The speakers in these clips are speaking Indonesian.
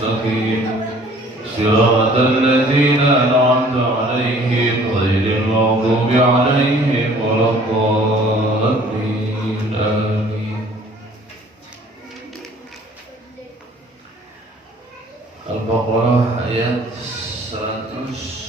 المستقيم صراط الذين أنعمت عليهم غير المغضوب عليهم ولا الضالين آمين. Al-Baqarah ayat 100.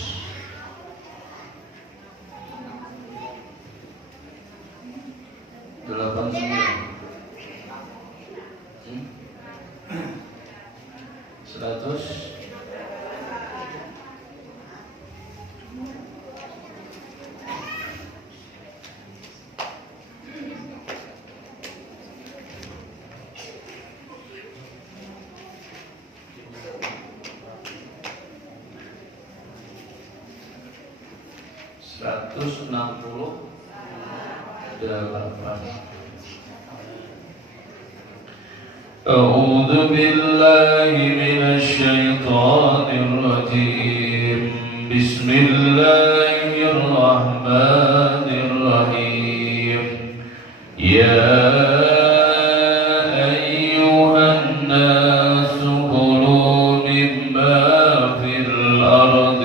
أعوذ بالله من الشيطان الرجيم. بسم الله الرحمن الرحيم. يا أيها الناس كلوا مما في الأرض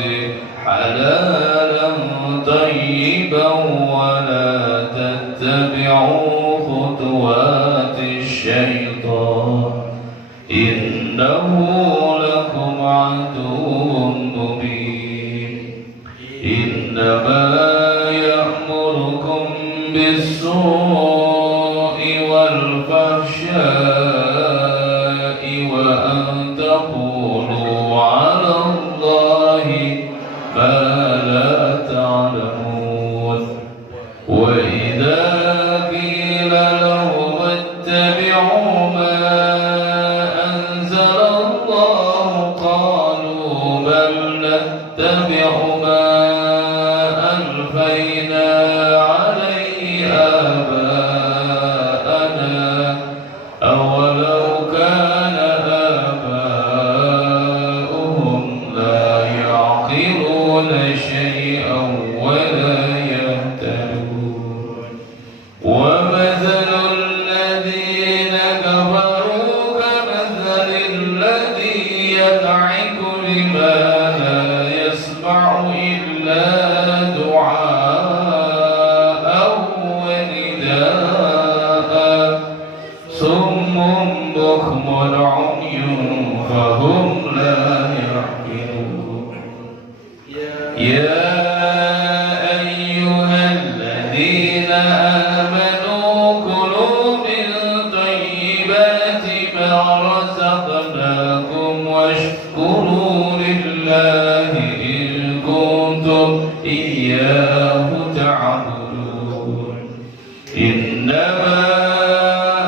حلالا طيبا ولا تتبعوا خطوات الشيطان إنه لكم عدو مبين. إنما يأمركم بالسوء والفحشاء وأن تقولوا على الله ما لا تعلمون. وإذا قيل لهم اتبعوا ما أنزل الله قالوا بل نتبع ما ألفينا عليه آباءنا أولو كان آباؤهم لا يعقلون شيئا ولا يهتدون. ومثل الذين كفروا كمثل الذي يدعك لما لا يسمع إلا دعاء ونداء صم بكم عمي فهم لا يعقلون. يا أيها الذين آمنوا كلوا من طيبات ما رزقناكم واشكروا لله إن كنتم إياه تعبدون. إنما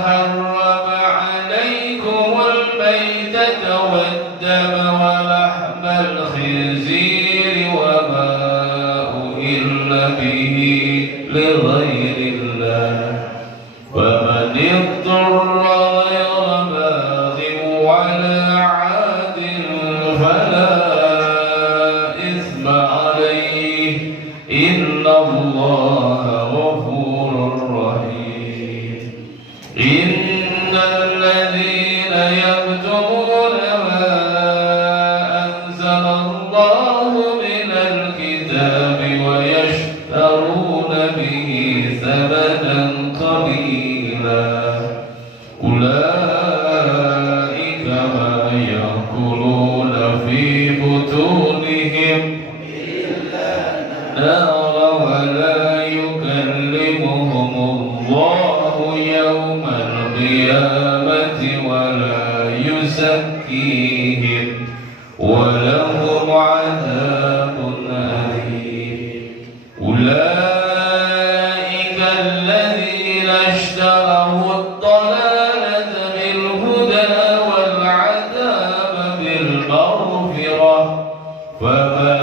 حرم عليكم الميتة والدم ولحم الخنزير وما أهل به لغير الله ومن اضطر غير باغ ولا عاد فلا إثم عليه إن الله غفور رحيم. إن الذين يكتمون ما أنزل الله من الكتاب ويشترون به ثمنا قليلا أولئك ما يأكلون في بطونهم النار ولا يكلمهم الله يوم القيامة ولا يزكيهم ولهم عذاب أليم. أولئك الذين اشتروا الضلالة بالهدى والعذاب بالمغفرة فما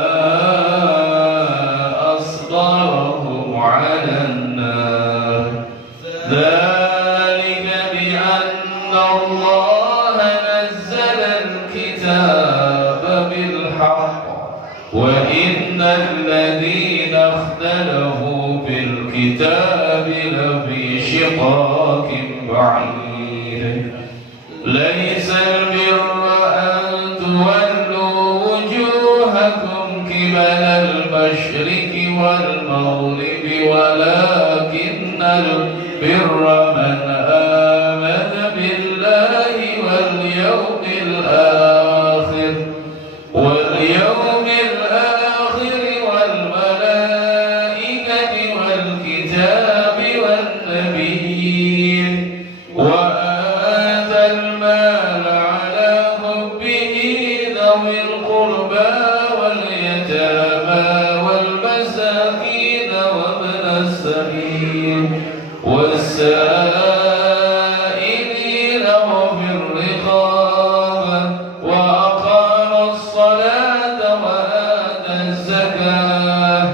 أصبرهم على النار. ذلك بأن الله نزل الكتاب بالحق وإن الذين اختلفوا في الكتاب لفي شقاق بعيد. ليس البر أن الآخر واليوم الآخر والملائكة والكتاب والنبيين وآتى المال على حبه ذوي القربى واليتامى والمساكين وابن السبيل والسائلين وفي الرقاب وأقام الصلاة وآتى الزكاة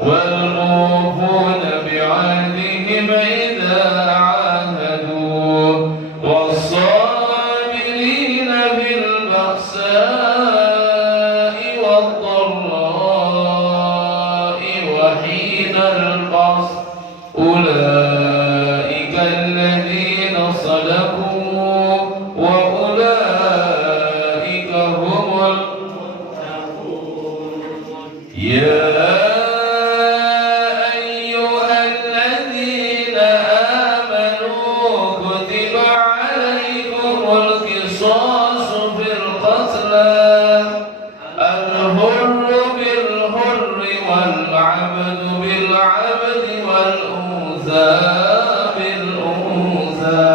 والموفون بعهدهم إذا عاهدوا والصابرين في البأساء والضراء وحين البأس أولئك الذين صدقوا وأولئك هم المتقون يا أيها الذين آمنوا كتب عليكم القصاص في القتلى الحر بالحر والعبد بالعبد والأنثى بالأنثى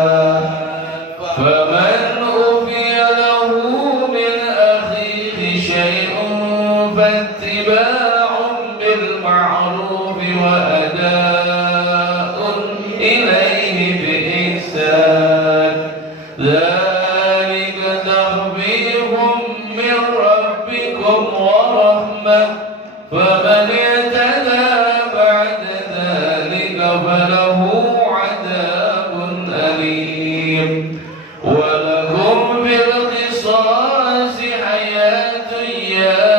فمن أوفي له من أخيه شيء فاتباع بالمعروف وأداء إليه بإحسان ذلك تخفيف من ربكم ورحمة فمن اعتدى بعد ذلك فله عذاب أليم ولكم في القصاص حياة يا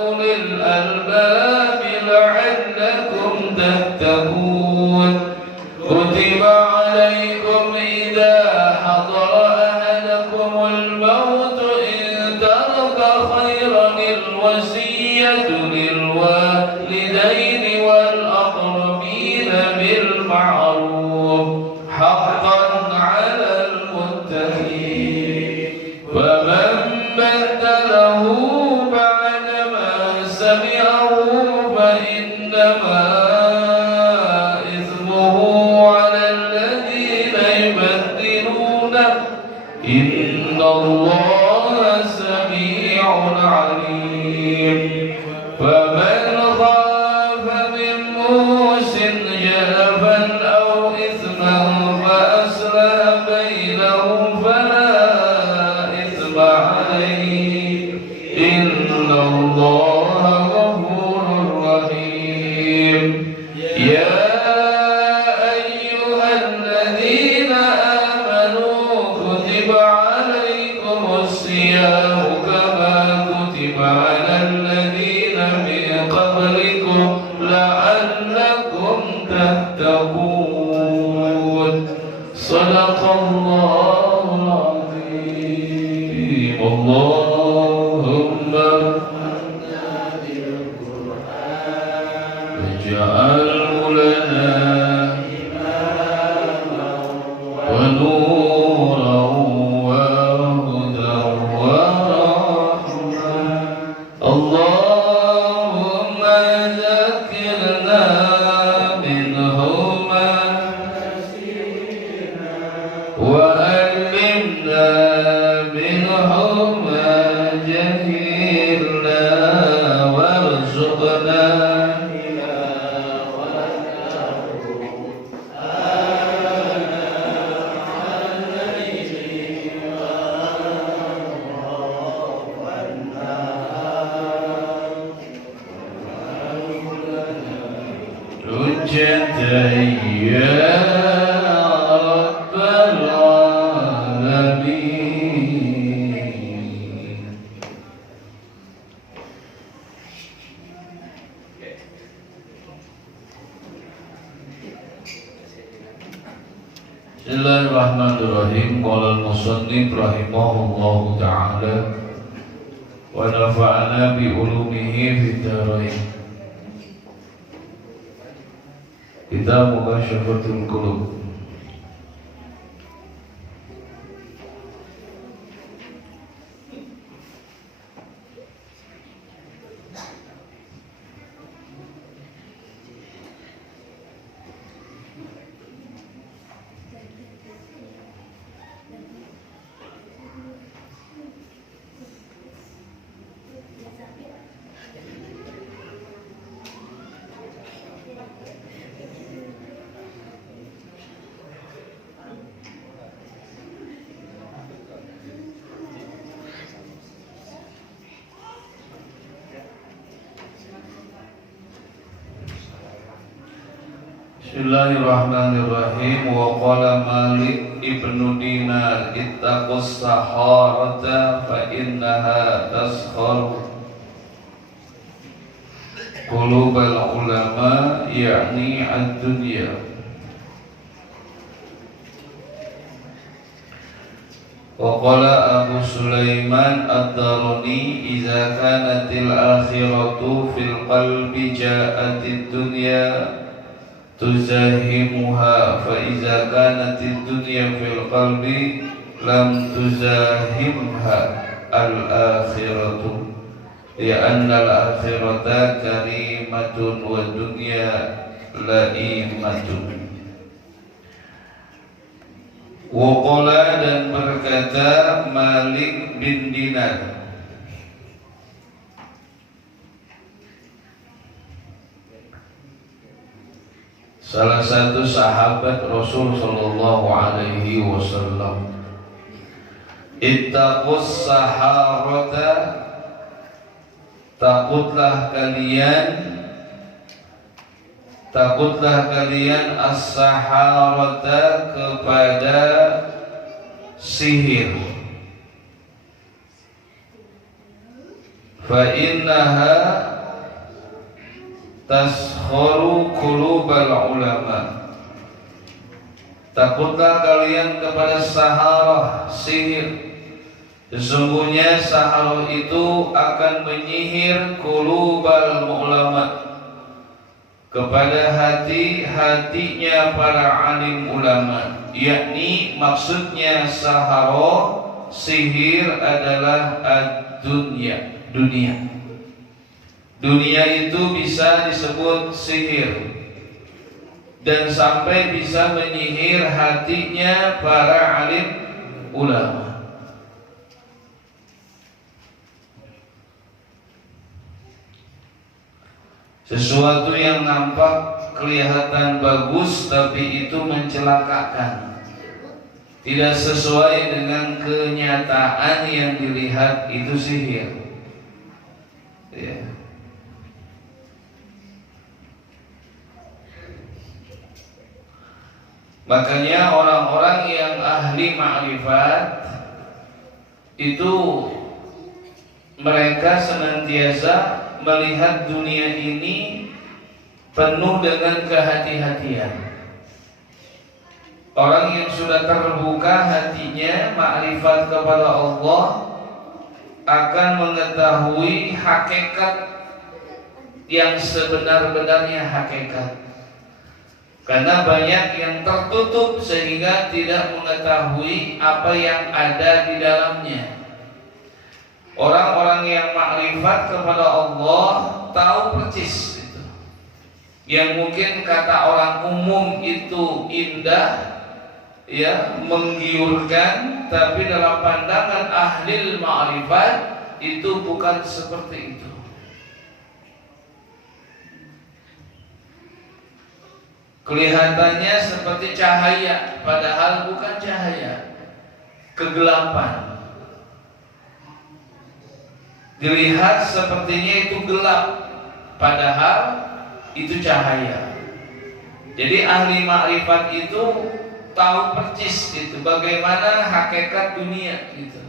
أولي الألباب لعلكم تتقون كتب عليكم إذا حضر أحدكم الموت إن ترك خيرا الوصية للوالدين والأقربين بالمعروف حقا على المتقين فمن بدله بعدما سمعه فإنما إثمه على الذين يبدلونه إن الله سميع عليم فمن خاف من موص جنفا أو إثما فأصلح بينهم فلا إثم عليه إن الله غفور رحيم يا أيها الذين آمنوا كتب عليكم الصيام كما كتب على الذين من قبلكم لعلكم تتقون صدق الله العظيم اللهم اجعله لنا ونورا وهدى ورحمة اللهم ذكرنا منهما وعلمنا منهما جهلنا وارزقنا حجة يا رب العالمين Bismillahirrahmanirrahim. Qala al-musannif rahimahullahu ta'ala wa nafa'ana bi ulumihi fid dharain. Kitab Mughasyafatul Qulub. Bismillahirrahmanirrahim. Wa qala Malik ibnu Dinar ittaqus saharata fa innaha taskhar qulubal ulama yakni ad-dunya. Wa qala Abu Sulaiman ad-Darani idza kanatil akhiratu fil qalbi ja'atid dunya tuzahimuha fa iza kanatid dunya fil qalbi lam tuzahimha al-akhiratu li'anna al-akhirata karimatun wa dunya laimatun. Wa qala dan berkata Malik bin Dinar, salah satu sahabat Rasul sallallahu alaihi wasallam, ittaqus saharata, takutlah kalian as-saharata kepada sihir. Fa innaha taskhuru qulubal ulama. Takutlah kalian kepada saharah, sihir. Sesungguhnya saharah itu akan menyihir qulubal ulama, kepada hati-hatinya para alim ulama. Yakni maksudnya saharah, sihir adalah ad-dunya, dunia. Dunia itu bisa disebut sihir dan sampai bisa menyihir hatinya para alim ulama. Sesuatu yang nampak kelihatan bagus tapi itu mencelakakan, tidak sesuai dengan kenyataan yang dilihat, itu sihir. Ya. Makanya orang-orang yang ahli ma'rifat itu mereka senantiasa melihat dunia ini penuh dengan kehati-hatian. Orang yang sudah terbuka hatinya ma'rifat kepada Allah akan mengetahui hakikat yang sebenar-benarnya hakikat. Karena banyak yang tertutup sehingga tidak mengetahui apa yang ada di dalamnya. Orang-orang yang makrifat kepada Allah tahu persis itu. Yang mungkin kata orang umum itu indah, ya, menggiurkan, tapi dalam pandangan ahli makrifat itu bukan seperti itu. Kelihatannya seperti cahaya, padahal bukan cahaya, kegelapan. Dilihat sepertinya itu gelap, padahal itu cahaya. Jadi ahli makrifat itu tahu persis itu bagaimana hakikat dunia gitu.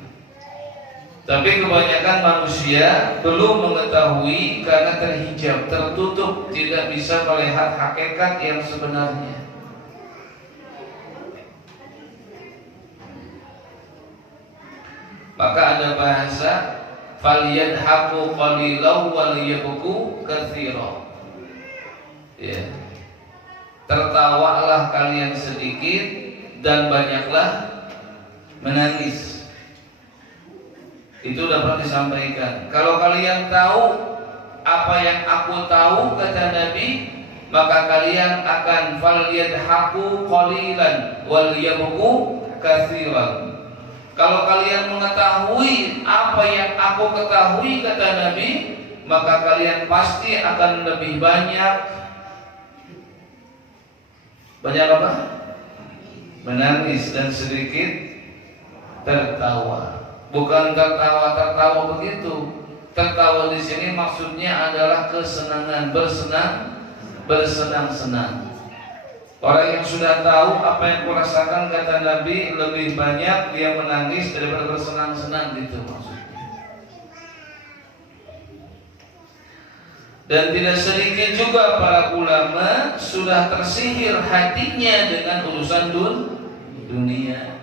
Tapi kebanyakan manusia belum mengetahui karena terhijab, tertutup, tidak bisa melihat hakikat yang sebenarnya. Maka ada bahasa falyadhaku qalilan wal yabku katsiran. Ya. Tertawalah kalian sedikit dan banyaklah menangis. Itu dapat disampaikan. Kalau kalian tahu apa yang aku tahu, kata Nabi, maka kalian akan falyadhaku qalilan wal yabku katsiran. Kalau kalian mengetahui apa yang aku ketahui, kata Nabi, maka kalian pasti akan lebih banyak apa? Menangis dan sedikit tertawa. Bukan tertawa begitu. Tertawa di sini maksudnya adalah kesenangan, bersenang-senang. Orang yang sudah tahu apa yang kurasakan, kata Nabi, lebih banyak dia menangis daripada bersenang-senang, gitu maksudnya. Dan tidak sedikit juga para ulama sudah tersihir hatinya dengan urusan dunia.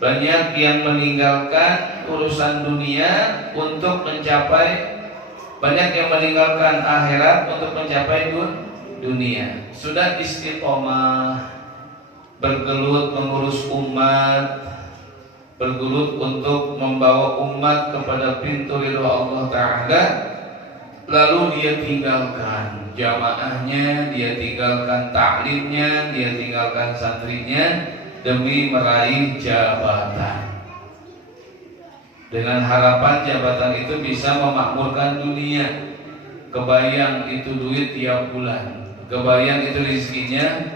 Banyak yang meninggalkan urusan dunia untuk mencapai, banyak yang meninggalkan akhirat untuk mencapai dunia. Sudah istiqomah, bergelut mengurus umat, bergelut untuk membawa umat kepada pintu ridha Allah Ta'ala, lalu dia tinggalkan jamaahnya, dia tinggalkan taklimnya, dia tinggalkan santrinya demi meraih jabatan, dengan harapan jabatan itu bisa memakmurkan dunia. Kebayang itu duit tiap bulan, kebayang itu rezekinya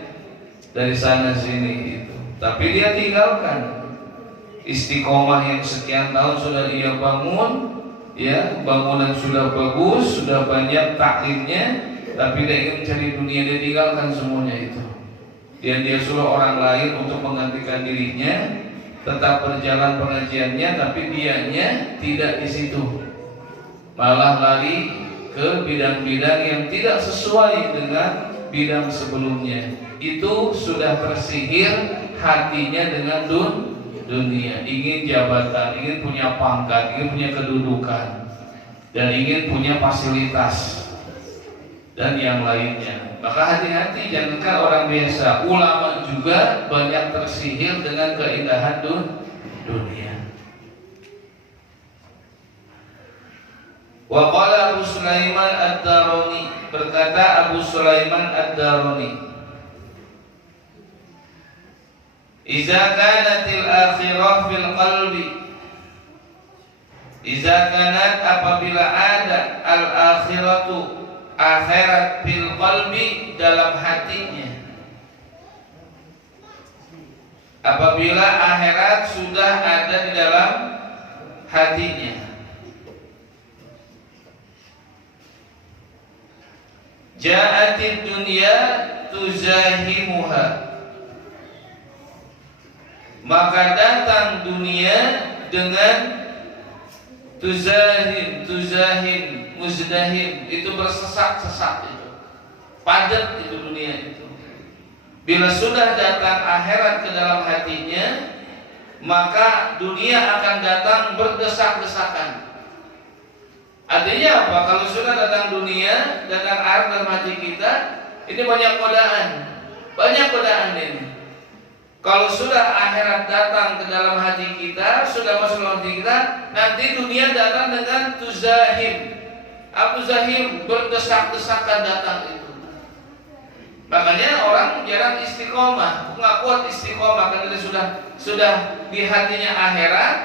dari sana sini itu. Tapi dia tinggalkan istiqomah yang sekian tahun sudah dia bangun, ya, bangunan sudah bagus, sudah banyak taklimnya, tapi dia ingin mencari dunia, dia tinggalkan semuanya itu. Dan dia suruh orang lain untuk menggantikan dirinya, tetap berjalan pengajiannya, tapi dianya tidak di situ, malah lari ke bidang-bidang yang tidak sesuai dengan bidang sebelumnya. Itu sudah tersihir hatinya dengan dunia, ingin jabatan, ingin punya pangkat, ingin punya kedudukan, dan ingin punya fasilitas dan yang lainnya. Maka hati-hati, jangankan orang biasa, ulama juga banyak tersihir dengan keindahan dunia. Wa qala Abu Sulaiman Ad-Darani, berkata Abu Sulaiman Ad-Darani, Iza kanatil akhirah fil qalbi, iza kanat, apabila ada al akhiratu, akhirat, fil qalbi, dalam hatinya. Apabila akhirat sudah ada di dalam hatinya, ja'atid dunya tuzahimuha, maka datang dunia dengan tuzahim, muzdahim, itu bersesak-sesak, itu padat, itu dunia itu. Bila sudah datang akhirat ke dalam hatinya, maka dunia akan datang berdesak-desakan. Artinya apa? Kalau sudah datang dunia, datang akhirat dalam hati kita, ini banyak godaan ini. Kalau sudah akhirat datang ke dalam hati kita, sudah masuk dalam hati kita, nanti dunia datang dengan tuzahim, zahim, berdesak-desakan datang itu. Makanya orang jarang istiqomah, nggak kuat istiqomah karena dia sudah di hatinya akhirat,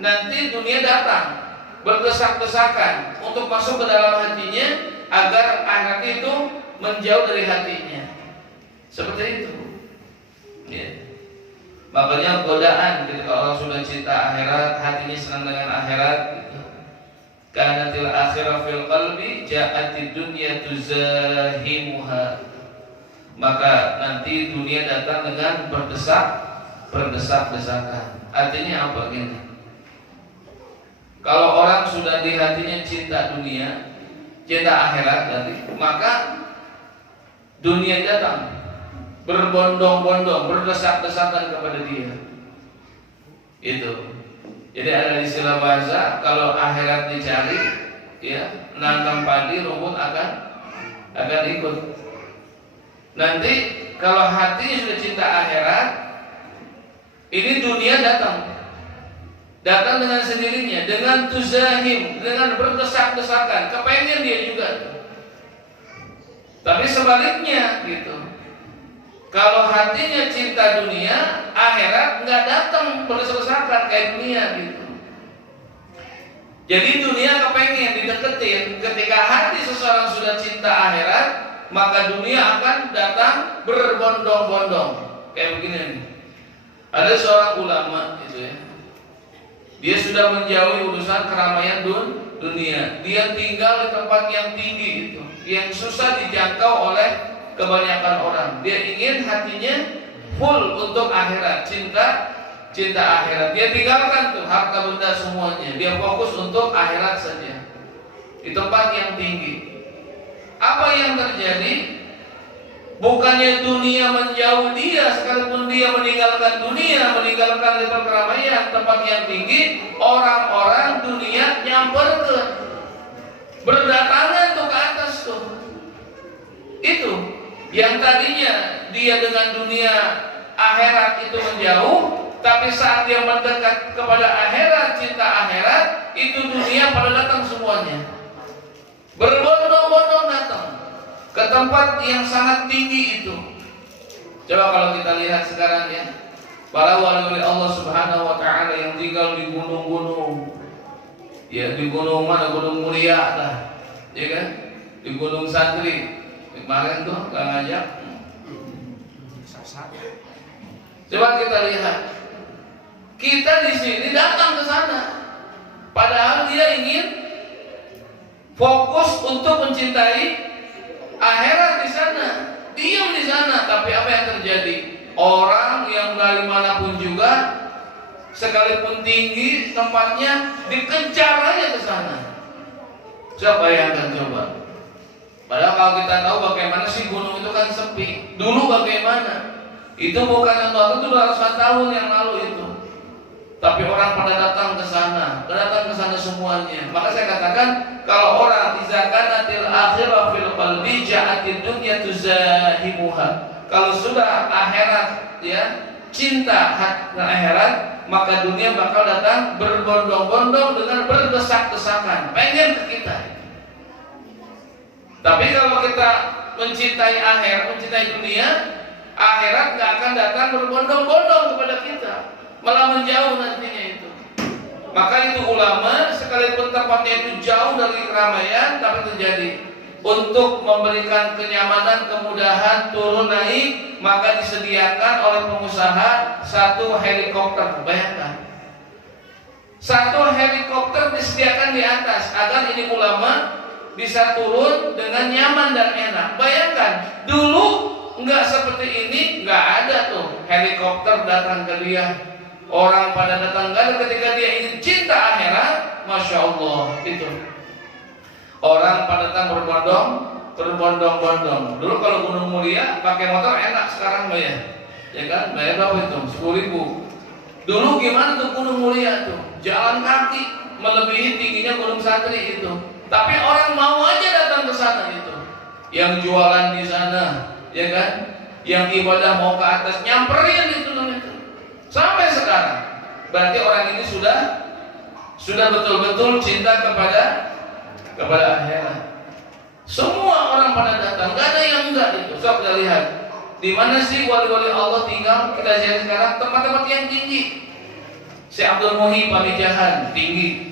nanti dunia datang berdesak-desakan untuk masuk ke dalam hatinya agar akhirat itu menjauh dari hatinya. Seperti itu. Ya. Makanya godaan ketika orang sudah cinta akhirat, hatinya senang dengan akhirat, gitu. Kanatil akhirah fil qalbi, ja'atid dunya tuzahimuha, maka nanti dunia datang dengan berdesak-desakan. Artinya apa gini? Kalau orang sudah di hatinya cinta dunia, cinta akhirat nanti, maka dunia datang berbondong-bondong, berdesak-desakan kepada dia. Itu. Jadi ada istilah bahasa, kalau akhirat dicari, ya, nanam padi, rumput akan ikut. Nanti kalau hatinya sudah cinta akhirat, ini dunia datang dengan sendirinya, dengan tuzahim, dengan berdesak-desakan, kepengen dia juga. Tapi sebaliknya gitu. Kalau hatinya cinta dunia, akhirat nggak datang berdesak-desakan kayak dunia gitu. Jadi dunia kepengen dideketin. Ketika hati seseorang sudah cinta akhirat, maka dunia akan datang berbondong-bondong. Kayak begini nih. Ada seorang ulama itu ya. Dia sudah menjauhi urusan keramaian dunia. Dia tinggal di tempat yang tinggi itu, yang susah dijangkau oleh kebanyakan orang. Dia ingin hatinya full untuk akhirat, cinta akhirat. Dia tinggalkan tuh harta benda semuanya. Dia fokus untuk akhirat saja. Di tempat yang tinggi. Apa yang terjadi? Bukannya dunia menjauh dia, sekalipun dia meninggalkan dunia, meninggalkan level keramaian, tempat yang tinggi, orang-orang dunia nyamperkeun, berdatangan tuh ke atas tuh. Itu yang tadinya dia dengan dunia akhirat itu menjauh, tapi saat dia mendekat kepada akhirat, cinta akhirat, itu dunia pada datang semuanya, berbondong-bondong datang ke tempat yang sangat tinggi itu. Coba kalau kita lihat sekarang ya, para wali Allah Subhanahu wa taala yang tinggal di gunung-gunung. Ya di gunung mana? Gunung Muria lah. Ya kan? Di Gunung Santri. Kemarin tuh enggak ngajak. Coba kita lihat. Kita di sini datang ke sana. Padahal dia ingin fokus untuk mencintai akhirat di sana, diam di sana. Tapi apa yang terjadi? Orang yang dari manapun juga, sekalipun tinggi tempatnya, dikejar aja ke sana. Coba bayangkan coba. Padahal kalau kita tahu bagaimana sih gunung itu kan sepi. Dulu bagaimana? Itu bukan waktu 200 tahun yang lalu itu. Tapi orang pada datang ke sana semuanya. Maka saya katakan, kalau orang iza kanatil akhirah fil qalbi ja'atid dunya tuzahimuha. Kalau sudah akhirat ya, cinta akhirat, maka dunia bakal datang berbondong-bondong dengan berdesak-desakan, pengen ke kita. Tapi kalau kita mencintai akhirat, mencintai dunia, akhirat nggak akan datang berbondong-bondong kepada kita, malah menjauh nantinya itu. Maka itu ulama, sekalipun tempatnya itu jauh dari keramaian, tapi terjadi untuk memberikan kenyamanan, kemudahan turun naik, maka disediakan oleh pengusaha satu helikopter. Bayangkan, satu helikopter disediakan di atas agar ini ulama bisa turun dengan nyaman dan enak. Bayangkan, dulu nggak seperti ini, nggak ada tuh helikopter datang ke dia. Orang pada datang ketika dia ingin cinta akhirat, masya Allah itu. Orang pada datang berbondong-bondong. Dulu kalau Gunung Muria pakai motor enak, sekarang bayar, ya kan? Bayar berapa itu? 10.000. Dulu gimana tuh Gunung Muria tuh? Jalan kaki melebihi tingginya Gunung Santri itu. Tapi orang mau aja datang ke sana itu. Yang jualan di sana, ya kan? Yang ibadah mau ke atas, nyamperin itu. Sampai sekarang, berarti orang ini sudah betul-betul cinta kepada akhirat. Semua orang pada datang, nggak ada yang enggak itu. So kita lihat, di mana sih wali-wali Allah tinggal? Kita lihat sekarang tempat-tempat yang tinggi. Si Abdul Muhyi Pamijahan tinggi.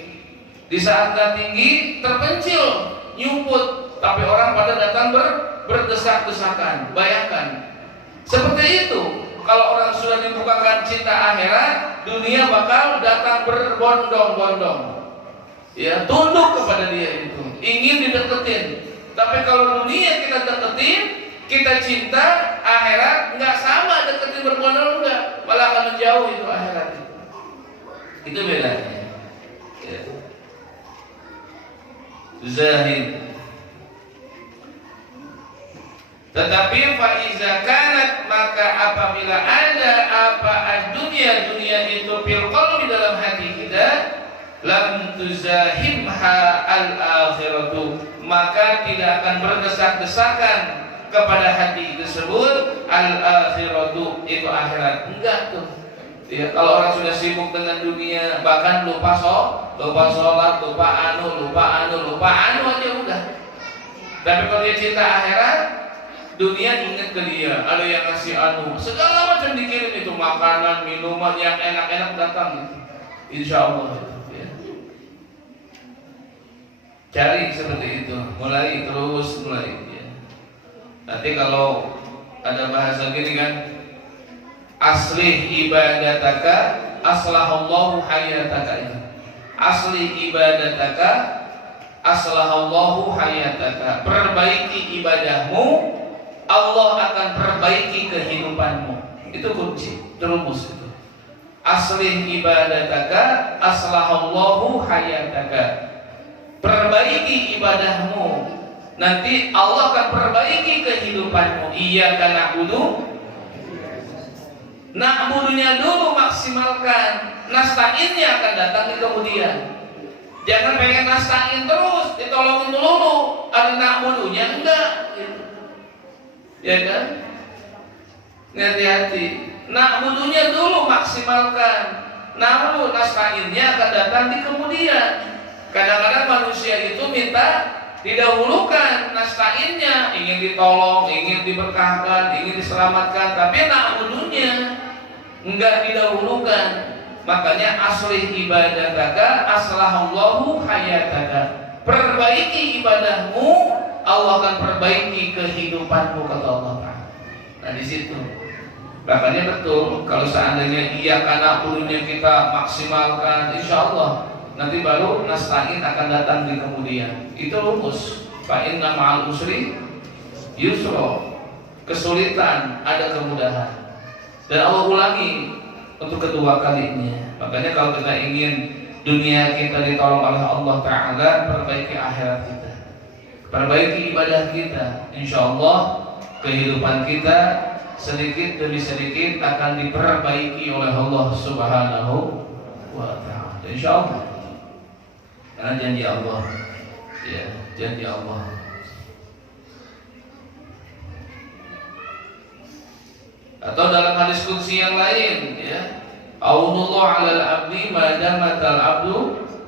Di saat tinggi terpencil, nyumput, tapi orang pada datang berdesak-desakan. Bayangkan, seperti itu. Kalau orang sudah dibukakan cinta akhirat, dunia bakal datang berbondong-bondong. Ya, tunduk kepada dia itu, ingin dideketin. Tapi kalau dunia kita deketin, kita cinta akhirat, nggak sama deketin berbondong, enggak, malah akan menjauh itu akhirat itu. Itu bedanya. Ya. Zahid. Tetapi faiza kanat, maka apabila ada apa dunia itu fil qalbi, dalam hati kita, lam tuzahimha al akhiratu, maka tidak akan berdesak-desakan kepada hati tersebut al akhiratu, itu akhirat. Enggak tuh. Ya, kalau orang sudah sibuk dengan dunia, bahkan lupa sholat, lupa anu aja udah. Tapi kalau dia cinta akhirat, dunia ingat ke dia, ada yang ngasih anu, segala macam dikirim itu, makanan, minuman yang enak-enak datang gitu. Insya Allah ya. Cari seperti itu, mulai ya. Nanti kalau ada bahasa gini kan, aslih ibadataka aslahallahu hayataka, itu asli ibadataka aslahallahu hayataka, perbaiki ibadahmu, Allah akan perbaiki kehidupanmu. Itu kunci, terumus itu. Aslih ibadataka aslahallahu hayataka. Perbaiki ibadahmu, nanti Allah akan perbaiki kehidupanmu. Iyyaka na'budu, na'budunya dulu maksimalkan, nasta'innya akan datang di kemudian. Jangan pengen nasta'in terus, ditolongin dulu, ada na'budunya enggak gitu. Ya kan? Hati-hati. Na'budunya dulu maksimalkan, namun nasta'innya akan datang di kemudian. Kadang-kadang manusia itu minta didahulukan nasta'innya, ingin ditolong, ingin diberkahkan, ingin diselamatkan, tapi na'budunya enggak didahulukan. Makanya aslih ibadataka aslahallahu hayataka. Perbaiki ibadahmu, Allah akan perbaiki kehidupanmu, kata Allah Ta'ala. Nah di situ. Makanya betul, kalau seandainya iyyaka na'budunya kita maksimalkan, insya Allah nanti baru nasta'in akan datang di kemudian. Itu rumus. Fa inna ma'al usri yusra. Kesulitan ada kemudahan. Dan Allah ulangi untuk kedua kalinya. Makanya kalau kita ingin dunia kita ditolong oleh Allah Ta'ala, perbaiki akhirat kita, perbaiki ibadah kita, insya Allah kehidupan kita sedikit demi sedikit akan diperbaiki oleh Allah Subhanahu wa Ta'ala. Insya Allah. Karena janji Allah, ya, janji Allah. Atau dalam hadis qudsi yang lain, ya, Aunullah 'alal 'abdi ma damatal 'abdu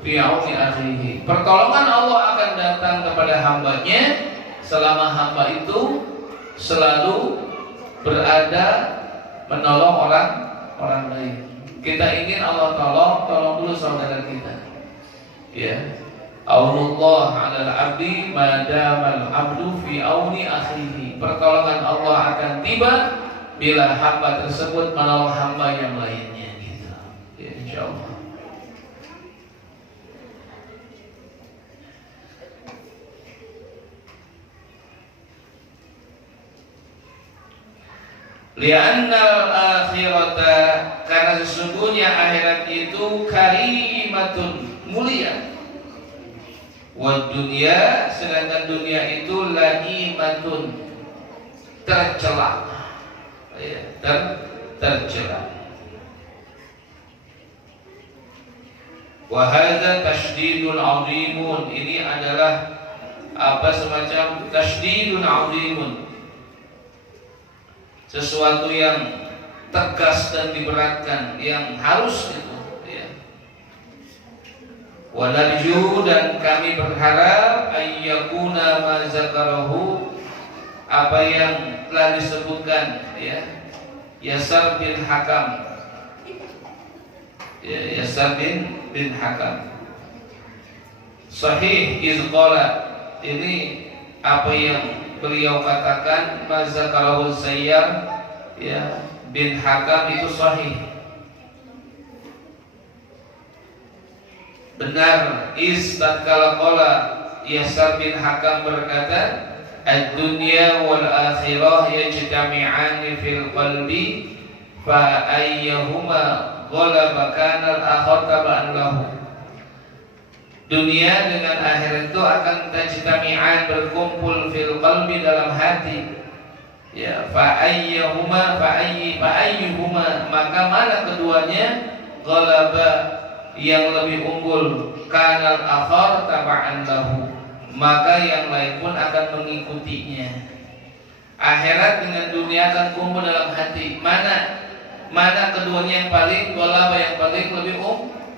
fi 'auni akhihi. Pertolongan Allah akan datang kepada hambanya selama hamba itu selalu berada menolong orang lain. Kita ingin Allah tolong dulu saudara kita. Ya. Aunullah 'alal 'abdi ma damal 'abdu fi 'auni akhihi. Pertolongan Allah akan tiba bila hamba tersebut menolong hamba yang lainnya gitu. Ya insyaallah. Li'annal akhirata, karena sesungguhnya akhirat itu karimatun, mulia. Wa dunya, sedangkan dunia itu laimatun, tercela. Ya, tercela. Wa hadza tasydidun 'azimun, ini adalah semacam tasydidun 'azimun, sesuatu yang tegas dan diberatkan, yang harus itu, ya. Wa narju, dan kami berharap ayyakuna ma zakarahu, apa yang telah disebutkan, ya, Yasar bin Hakam, ya, Yasar bin Hakam sahih izqala, ini apa yang beliau katakan mazakarahu Zayyar, ya, bin Hakam itu sahih, benar. Tatkala qala Yasar bin Hakam berkata, ad-dunya wal akhirah yajtami'ani fil qalbi fa ayyuhuma ghalaba kana al-akhar tab'an lahu. Dunia dengan akhirat itu akan tajtami'an, berkumpul fil qalbi, dalam hati. Ya, fa ayyuhuma maka mana keduanya ghalaba, yang lebih unggul, kana al-akhar tab'an lahu, maka yang lain pun akan mengikutinya. Akhirat dengan dunia akan kumpul dalam hati. Mana keduanya yang paling ghalaba, yang paling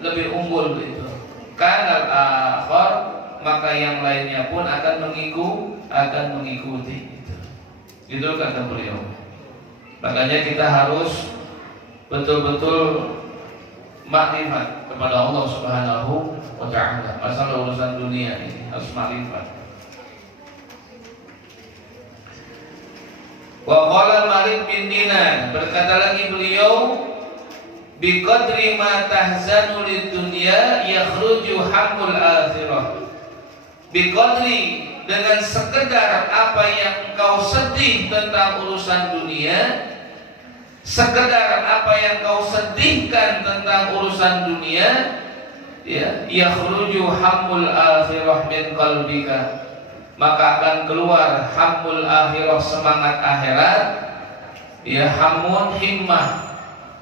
lebih unggul itu. Kanal akhir, maka yang lainnya pun akan mengikuti itu. Itu kata beliau. Makanya kita harus betul-betul makrifat kepada Allah Subhanahu wa Ta'ala. Masalah urusan dunia ini harus makrifat. Wa qala Malik bin Dinar, berkata lagi beliau, biqadri ma tahzanu lid dunya yakhruju hammul akhirah. Biqadri, dengan sekedar apa yang engkau sedih tentang urusan dunia, sekedar apa yang kau sedihkan tentang urusan dunia, ya, yakhruju hammul akhirah min qalbika, maka akan keluar hammul akhirah, semangat akhirat, ya, hammun himmah,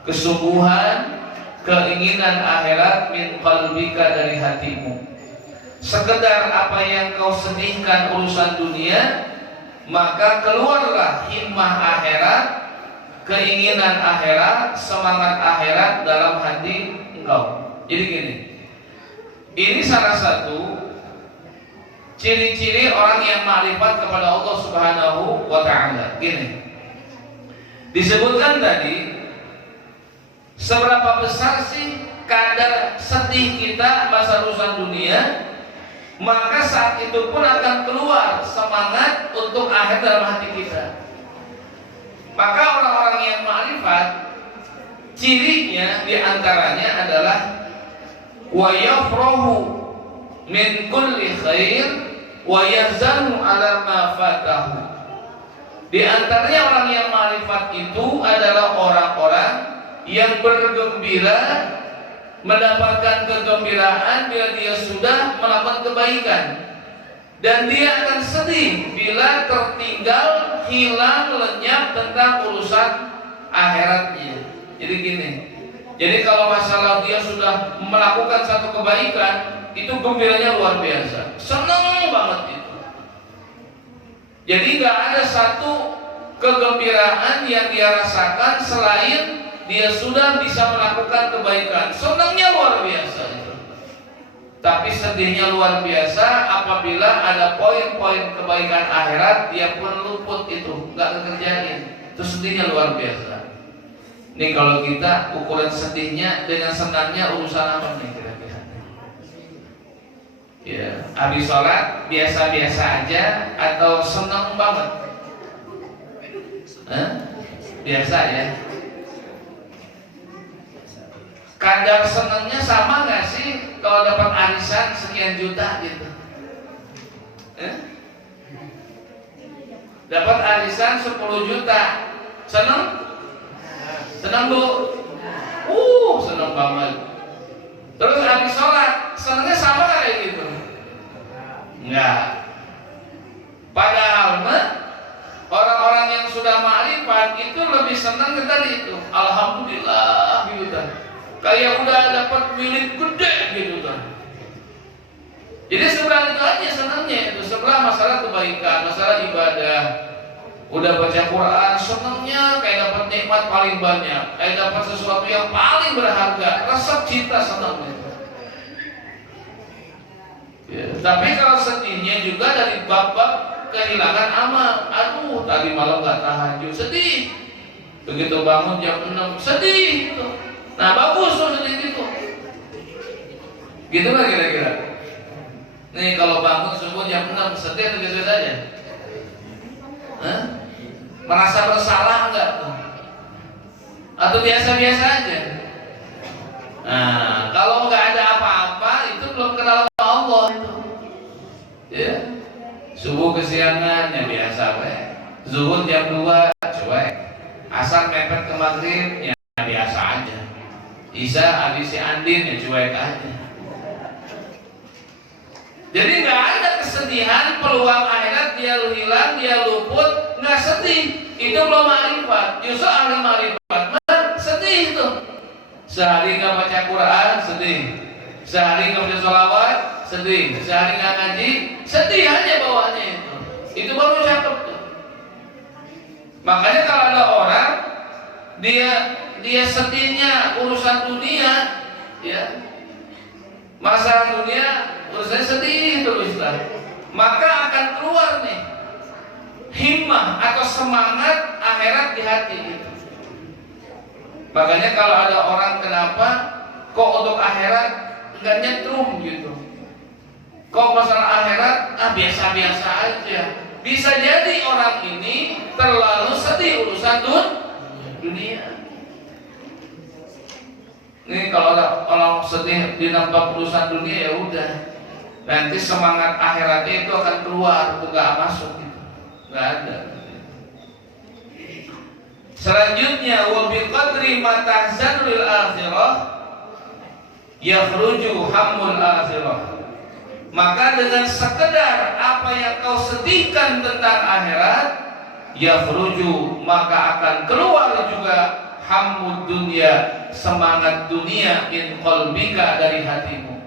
kesungguhan, keinginan akhirat, min qalbika, dari hatimu. Sekedar apa yang kau sedihkan urusan dunia, maka keluarlah himmah akhirat, keinginan akhirat, semangat akhirat dalam hati engkau. Jadi gini, ini salah satu ciri-ciri orang yang ma'rifat kepada Allah Subhanahu wa ta'ala. Gini, disebutkan tadi, seberapa besar sih kadar sedih kita masa urusan dunia, maka saat itu pun akan keluar semangat untuk akhir dalam hati kita. Maka orang-orang yang ma'rifat, cirinya diantaranya adalah wa yafrahu min kulli khair wa yahzanu ala ma fatahu. Di antaranya orang yang ma'rifat itu adalah orang-orang yang bergembira, mendapatkan kegembiraan bila dia sudah melakukan kebaikan, dan dia akan sedih bila tertinggal, hilang, lenyap tentang urusan akhiratnya. Jadi gini, jadi kalau masalah dia sudah melakukan satu kebaikan, itu gembiranya luar biasa, senang banget itu. Jadi nggak ada satu kegembiraan yang dia rasakan selain dia sudah bisa melakukan kebaikan, senangnya luar biasa itu. Tapi sedihnya luar biasa apabila ada poin-poin kebaikan akhirat dia pun luput, itu nggak kerjain, itu sedihnya luar biasa. Nih kalau kita ukuran sedihnya dengan senangnya urusan apa nih kira-kira? Ya, habis sholat biasa-biasa aja atau senang banget? Biasa ya. Kadar senangnya sama nggak sih kalau dapat arisan sekian juta gitu? Dapat arisan 10 juta, senang? Senang bu? Senang banget. Terus habis sholat, senangnya sama kayak gitu? Enggak. Padahal orang-orang yang sudah ma'rifat itu lebih senang tadi itu. Alhamdulillah gitu kan. Kayak udah dapat milik gede gitu kan. Jadi sebelah itu aja senangnya itu, sebelah masalah kebaikan, masalah ibadah. Udah baca Quran, senangnya kayak dapat nikmat paling banyak, kayak dapat sesuatu yang paling berharga, rasa cinta senangnya. Ya, tapi kalau sedihnya juga dari bab-bab kehilangan amal. Aduh, tadi malam gak tahajud, sedih. Begitu bangun jam 6, sedih gitu. Nah bagus tuh sedih gitu. Gitu nggak kira-kira? Nih kalau bangun subuh jam 6 sedih atau gitu saja? Merasa bersalah nggak tuh? Atau biasa-biasa aja? Nah kalau nggak ada apa-apa itu belum kenal Allah itu. Ya, subuh kesiangan ya biasa weh. Zuhur jam 2 cuek. Asar mepet ke maghrib ya biasa aja. Isa habis si Andin ya cuek aja. Jadi nggak ada kesedihan, peluang akhirat dia hilang, dia luput, nggak sedih. Itu belum ma'rifat. Justru ahli ma'rifat sedih itu. Sehari nggak baca Quran sedih, sehari nggak baca sholawat sedih, sehari nggak ngaji sedih aja bawaannya itu. Itu baru cakep tuh. Makanya kalau ada orang dia sedihnya urusan dunia, ya masalah dunia urusannya sedih terus lah, maka akan keluar nih himmah atau semangat akhirat di hati gitu. Makanya kalau ada orang kenapa kok untuk akhirat nggak nyetrum gitu, kok masalah akhirat biasa-biasa aja, bisa jadi orang ini terlalu sedih urusan dunia. Nih kalau orang sedih dinampak urusan dunia ya udah, nanti semangat akhiratnya itu akan keluar, itu nggak masuk gitu, nggak ada. Selanjutnya wa bi qadri ma tahzanul akhirah yakhruju hammul akhirah. Maka dengan sekedar apa yang kau sedihkan tentang akhirat, yakhruju, maka akan keluar juga hammud dunya, semangat dunia, min qalbika, dari hatimu.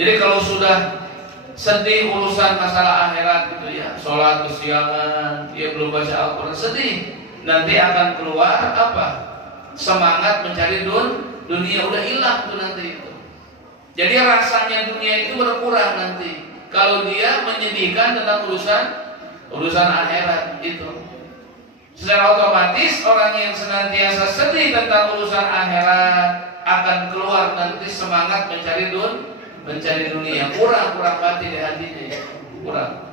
Jadi kalau sudah sedih urusan masalah akhirat gitu ya, sholat kesiangan, dia belum baca Al-Quran, sedih, nanti akan keluar apa? Semangat mencari dunia, udah hilang tuh nanti itu. Jadi rasanya dunia itu berkurang nanti kalau dia menyedihkan tentang urusan akhirat itu. Secara otomatis orang yang senantiasa sedih tentang urusan akhirat akan keluar nanti semangat mencari dunia, kurang mati di hatinya, kurang.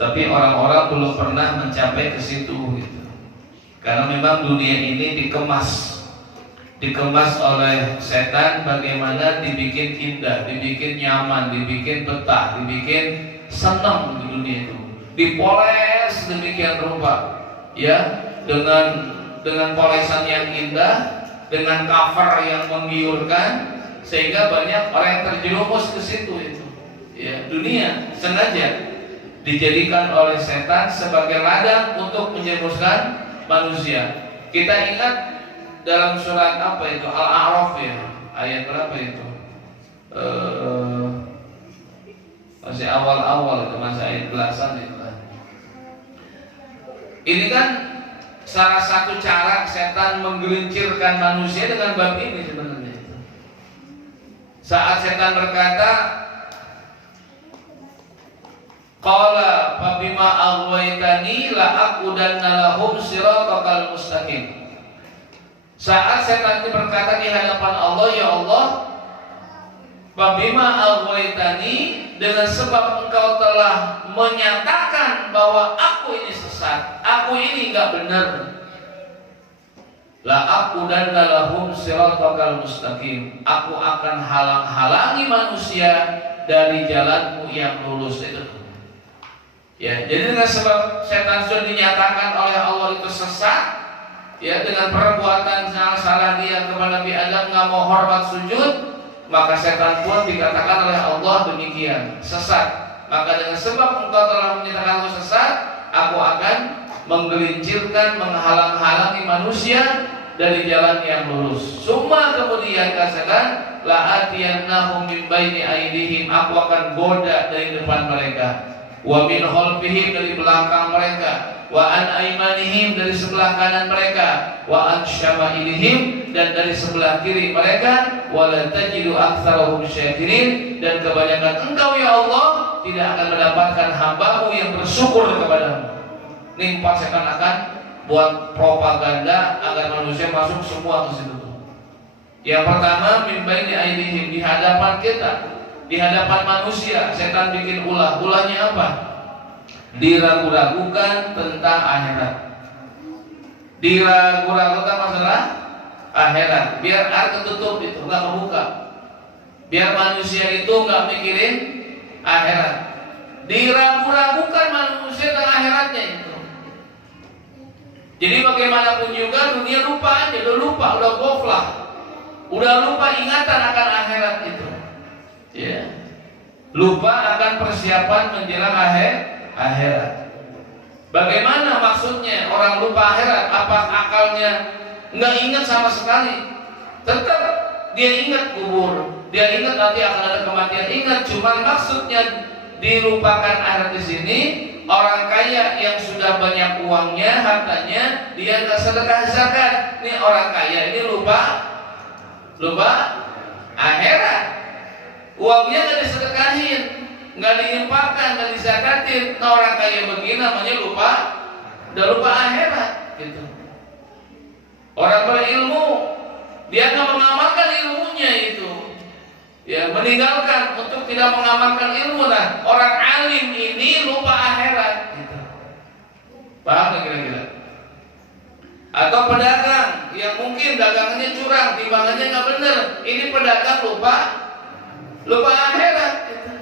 Tapi orang-orang belum pernah mencapai ke situ gitu. Karena memang dunia ini dikemas oleh setan bagaimana dibikin indah, dibikin nyaman, dibikin betah, dibikin senang di dunia itu, dipoles demikian rupa, ya, dengan polesan yang indah, dengan cover yang menggiurkan, sehingga banyak orang yang terjerumus ke situ itu. Ya, dunia sengaja dijadikan oleh setan sebagai ladang untuk menjerumuskan manusia. Kita ingat dalam surat apa itu, Al-A'raf ya, ayat berapa itu? Masih awal-awal itu, masih ayat belasan itu kan. Ini kan salah satu cara setan menggelincirkan manusia dengan bab ini sebenarnya. Saat setan berkata, qala fa bima aghwaytani la aqudanna lahum siratal mustaqim. Saat setan itu berkata di hadapan Allah, ya Allah, fa bima aghwaytani, dengan sebab engkau telah menyatakan bahwa aku ini sesat, aku ini enggak benar, la aqudanna lahum siratal mustaqim, aku akan halang-halangi manusia dari jalanmu yang lurus itu. Ya, jadi dengan sebab setan sudah dinyatakan oleh Allah itu sesat, ya, dengan perbuatan salah dia kepada Nabi Adam nggak mau hormat sujud, maka setan pun dikatakan oleh Allah demikian, sesat. Maka dengan sebab engkau telah menyatakan aku sesat, aku akan menggelincirkan, menghalang-halangi manusia dari jalan yang lurus. Summa kemudian katakan, la atiyannahum min baini aydihim, aku akan goda dari depan mereka, wa min khalfihim, dari belakang mereka, wa an aymanihim, dari sebelah kanan mereka, wa an syama'ilihim, dan dari sebelah kiri mereka, wa la tajidu aktsarahum syakirin, dan kebanyakan engkau ya Allah tidak akan mendapatkan hamba-Mu yang bersyukur kepadamu. Ini setan akan buat propaganda agar manusia masuk semua ke situ. Yang pertama, min baini aydihim, di hadapan kita, di hadapan manusia, setan bikin ulahnya apa? Diragu-ragukan tentang akhirat, diragu-ragukan masalah akhirat, biar tertutup itu, nggak kebuka, biar manusia itu nggak mikirin akhirat, diragu-ragukan manusia tentang akhiratnya itu. Jadi bagaimanapun juga dunia lupa aja, udah goflah, udah lupa ingatan akan akhirat itu. Ya, lupa akan persiapan menjelang akhirat. Bagaimana maksudnya orang lupa akhirat? Apa akalnya nggak ingat sama sekali? Tetap dia ingat kubur, dia ingat nanti akan ada kematian, ingat. Cuman maksudnya dilupakan akhirat di sini. Orang kaya yang sudah banyak uangnya, hartanya, dia nggak sedekah zakat. Ini orang kaya ini lupa akhirat. Uangnya nggak disedekahin, nggak diinfakkan, nggak dizakatin. Nah, orang kaya begini namanya udah lupa akhirat gitu. Orang berilmu, dia nggak mengamalkan ilmunya itu, ya, meninggalkan untuk tidak mengamalkan ilmu. Nah, orang alim ini lupa akhirat gitu. Paham nggak kira-kira? Atau pedagang yang mungkin dagangannya curang, timbangannya nggak bener. Ini pedagang lupa akhirat, gitu.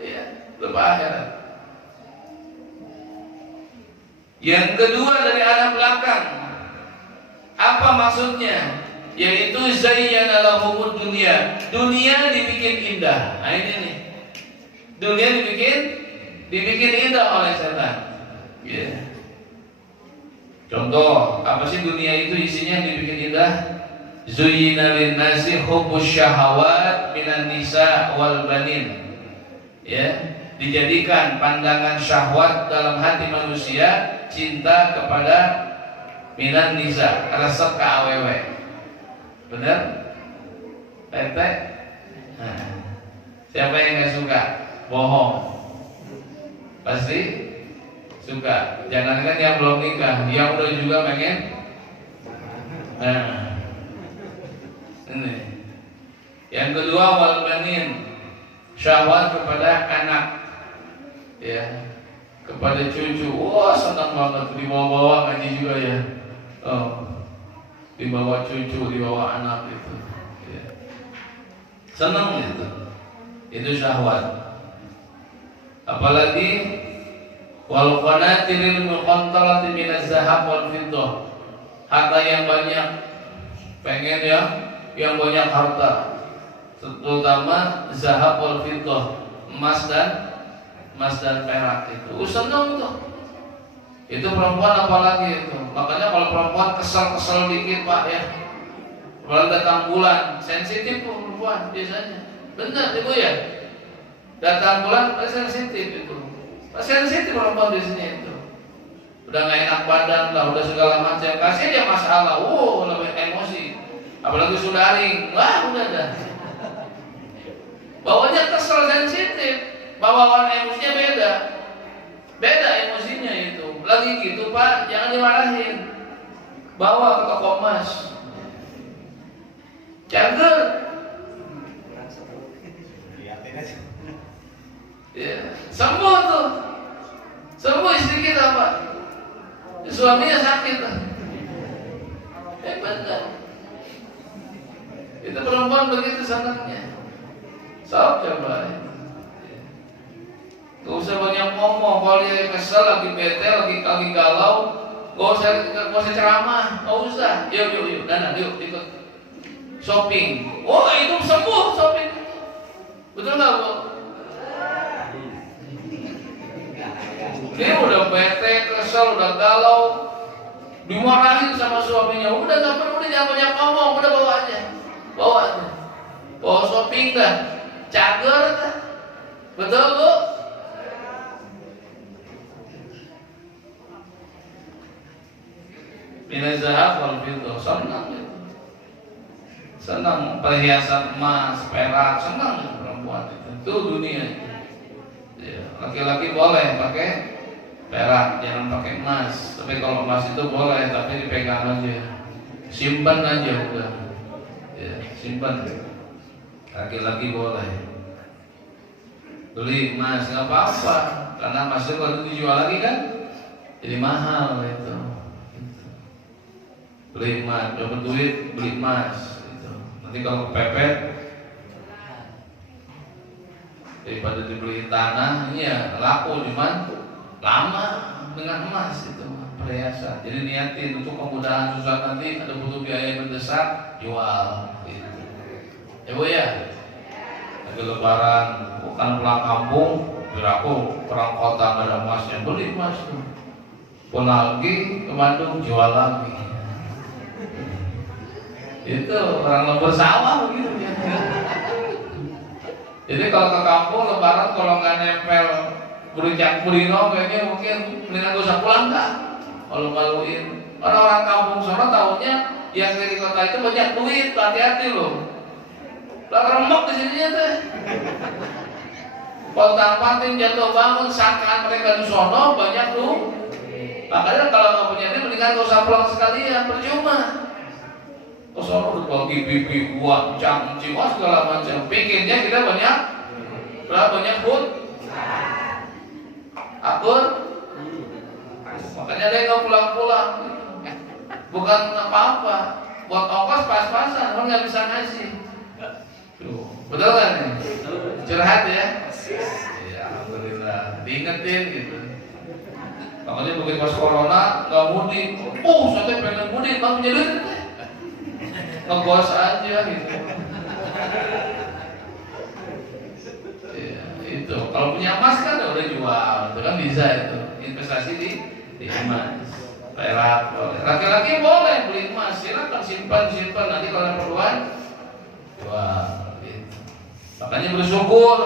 Ya, lupa akhirat. Yang kedua dari arah belakang, apa maksudnya? Yaitu zayyana lahumud dunia. Dunia dibikin indah. Nah ini nih. Dunia dibikin indah oleh setan. Yeah. Contoh, apa sih dunia itu isinya yang dibikin indah? Zuyyina lin-nasi hubbus syahawat minan nisa wal banin. Ya, dijadikan pandangan syahwat dalam hati manusia, cinta kepada minan nisa, resep ke awewe. Benar? Tete? Nah, siapa yang gak suka? Bohong. Pasti suka. Jangankan yang belum nikah, yang udah juga pengen. Nah, ini. Yang kedua wal banin, syahwat kepada anak, ya, kepada cucu. Wah, senang banget dibawa-bawa ngaji juga ya. Oh, dibawa cucu, dibawa anak itu, ya. Senang itu. Itu syahwat. Apalagi wal qanatiril muqantarati minaz zahab wal fiddah, harta yang banyak, pengen ya yang banyak harta, terutama zahab wal fiddah, emas dan perak itu. Senang tuh. Itu perempuan apalagi itu. Makanya kalau perempuan kesel dikit Pak ya, kalau datang bulan sensitif perempuan biasanya. Benar Ibu ya? Datang bulan sensitif itu. Sensitif perempuan di sini itu. Udah nggak enak badan lah, udah segala macam. Kasih dia masalah, lebih emosi. Apalagi sudaring, wah udah dah. Bawanya kesel sensitif, bawaan emosinya beda emosinya itu. Lagi gitu Pak, jangan dimarahin. Bawa ke toko emas. Cager. Ya, sembuh tuh. Sembuh istri kita Pak. Suaminya sakit. Benar. Itu perempuan begitu senangnya. Sok coba. Gak usah banyak ngomong. Kalau dia kesel, lagi bete, lagi galau, gak usah ceramah. Gak usah. Yuk, Nana, yuk ikut shopping. Oh itu sembuh shopping. Betul nggak Bu? Dia udah bete, kesel, udah galau, dimarahin sama suaminya. Udah nggak perlu dia banyak ngomong, udah bawa aja. Bawa shopping dah, cager dah. Betul Bu? Minaz zahab wal fiddah, senang perhiasan emas, perak, senang perempuan itu dunia. Ya, laki-laki boleh pakai perak, jangan pakai emas. Tapi kalau emas itu boleh, tapi dipegang aja, simpan aja udah. Ya, simpan. Laki-laki boleh beli emas nggak apa-apa, karena emas itu kalau dijual lagi kan jadi mahal itu. Beli emas, dapat duit beli emas itu. Nanti kalau kepepet daripada dibeli tanah, ini ya laku cuman lama dengan emas itu perhiasan. Jadi niatin untuk kemudahan susah nanti ada butuh biaya mendesak, jual gitu. Ya Bu ya. Lagi lebaran, bukan pulang kampung, biraku perang kota nggak ada emasnya, beli emas tuh. Pulang lagi ke Bandung, jual lagi. Itu orang lembur sawah begitu ya. Jadi kalau ke kampung lebaran kalau nggak nempel berujak burino kayaknya mungkin mendingan gak usah pulang dah. Kalau maluin orang kampung sana tahunya yang di kota itu banyak duit, hati-hati loh. Lah remuk di sininya teh. Pontang-panting jatuh bangun sangkaan mereka di sono banyak tuh. Makanya kalau nggak punya duit mendingan gak usah pulang sekalian, percuma. Sono udah bagi pipi, uang, cangcing, segala macam. Pikirnya kita banyak hut, akur. Makanya dia nggak pulang-pulang. Bukan apa-apa. buat ongkos pas-pasan, orang nggak bisa ngasih. Tuh, betul kan nih? Curhat ya? Ya, alhamdulillah. Diingetin gitu. Makanya begitu pas corona nggak mudik. Oh, saya pengen mudik, bang punya duit. Ngegos aja gitu. Ya, itu. Kalau punya emas kan udah jual, itu kan bisa itu. Investasi di emas. Perak. Laki-laki boleh beli emas, silakan simpan nanti kalau ada perluan jual. Gitu. Makanya bersyukur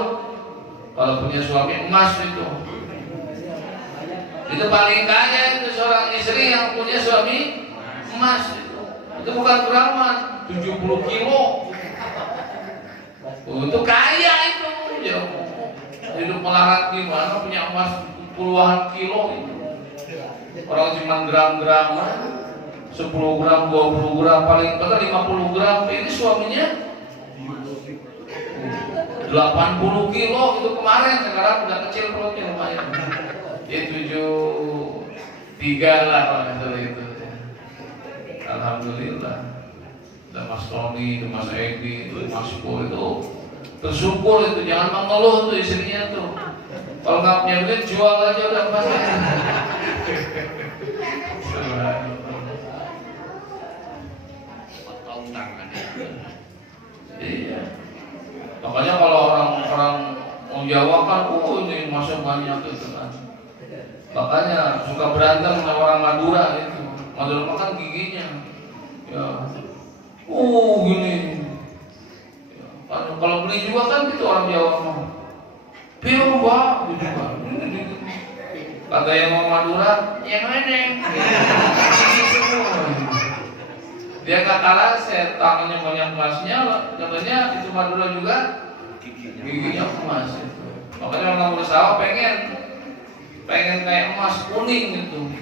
kalau punya suami emas itu. Itu paling kaya itu seorang istri yang punya suami emas itu. Itu bukan keramat, 70 kilo. Itu kaya itu. Ya, hidup melarat gimana punya emas puluhan kilo itu. Orang cuma gram-gram, 10 gram, 20 gram, paling betul 50 gram. Ini suaminya 80 kilo itu kemarin, sekarang udah kecil perutnya lumayan. Ya 73 lah kalau itu. Alhamdulillah. Dan Mas Tony, Mas Egi, Mas Pur itu bersyukur itu, jangan mengeluh tuh istrinya tuh. Kalau nggak punya duit jual aja udah pas. Potong tangan. Iya. Makanya kalau orang-orang mau Jawa kan, ini masuk banyak itu kan. Makanya suka berantem sama orang Madura itu. Madura makan giginya. Ya. Gini. Ya. Kalau beli juga kan gitu orang Jawa mah. Piu bah, gitu kan. Kata yang mau Madura, yang mana? Dia nggak kalah, tangannya banyak emasnya, katanya itu Madura juga giginya emas itu. Makanya orang berusaha pengen kayak emas kuning gitu.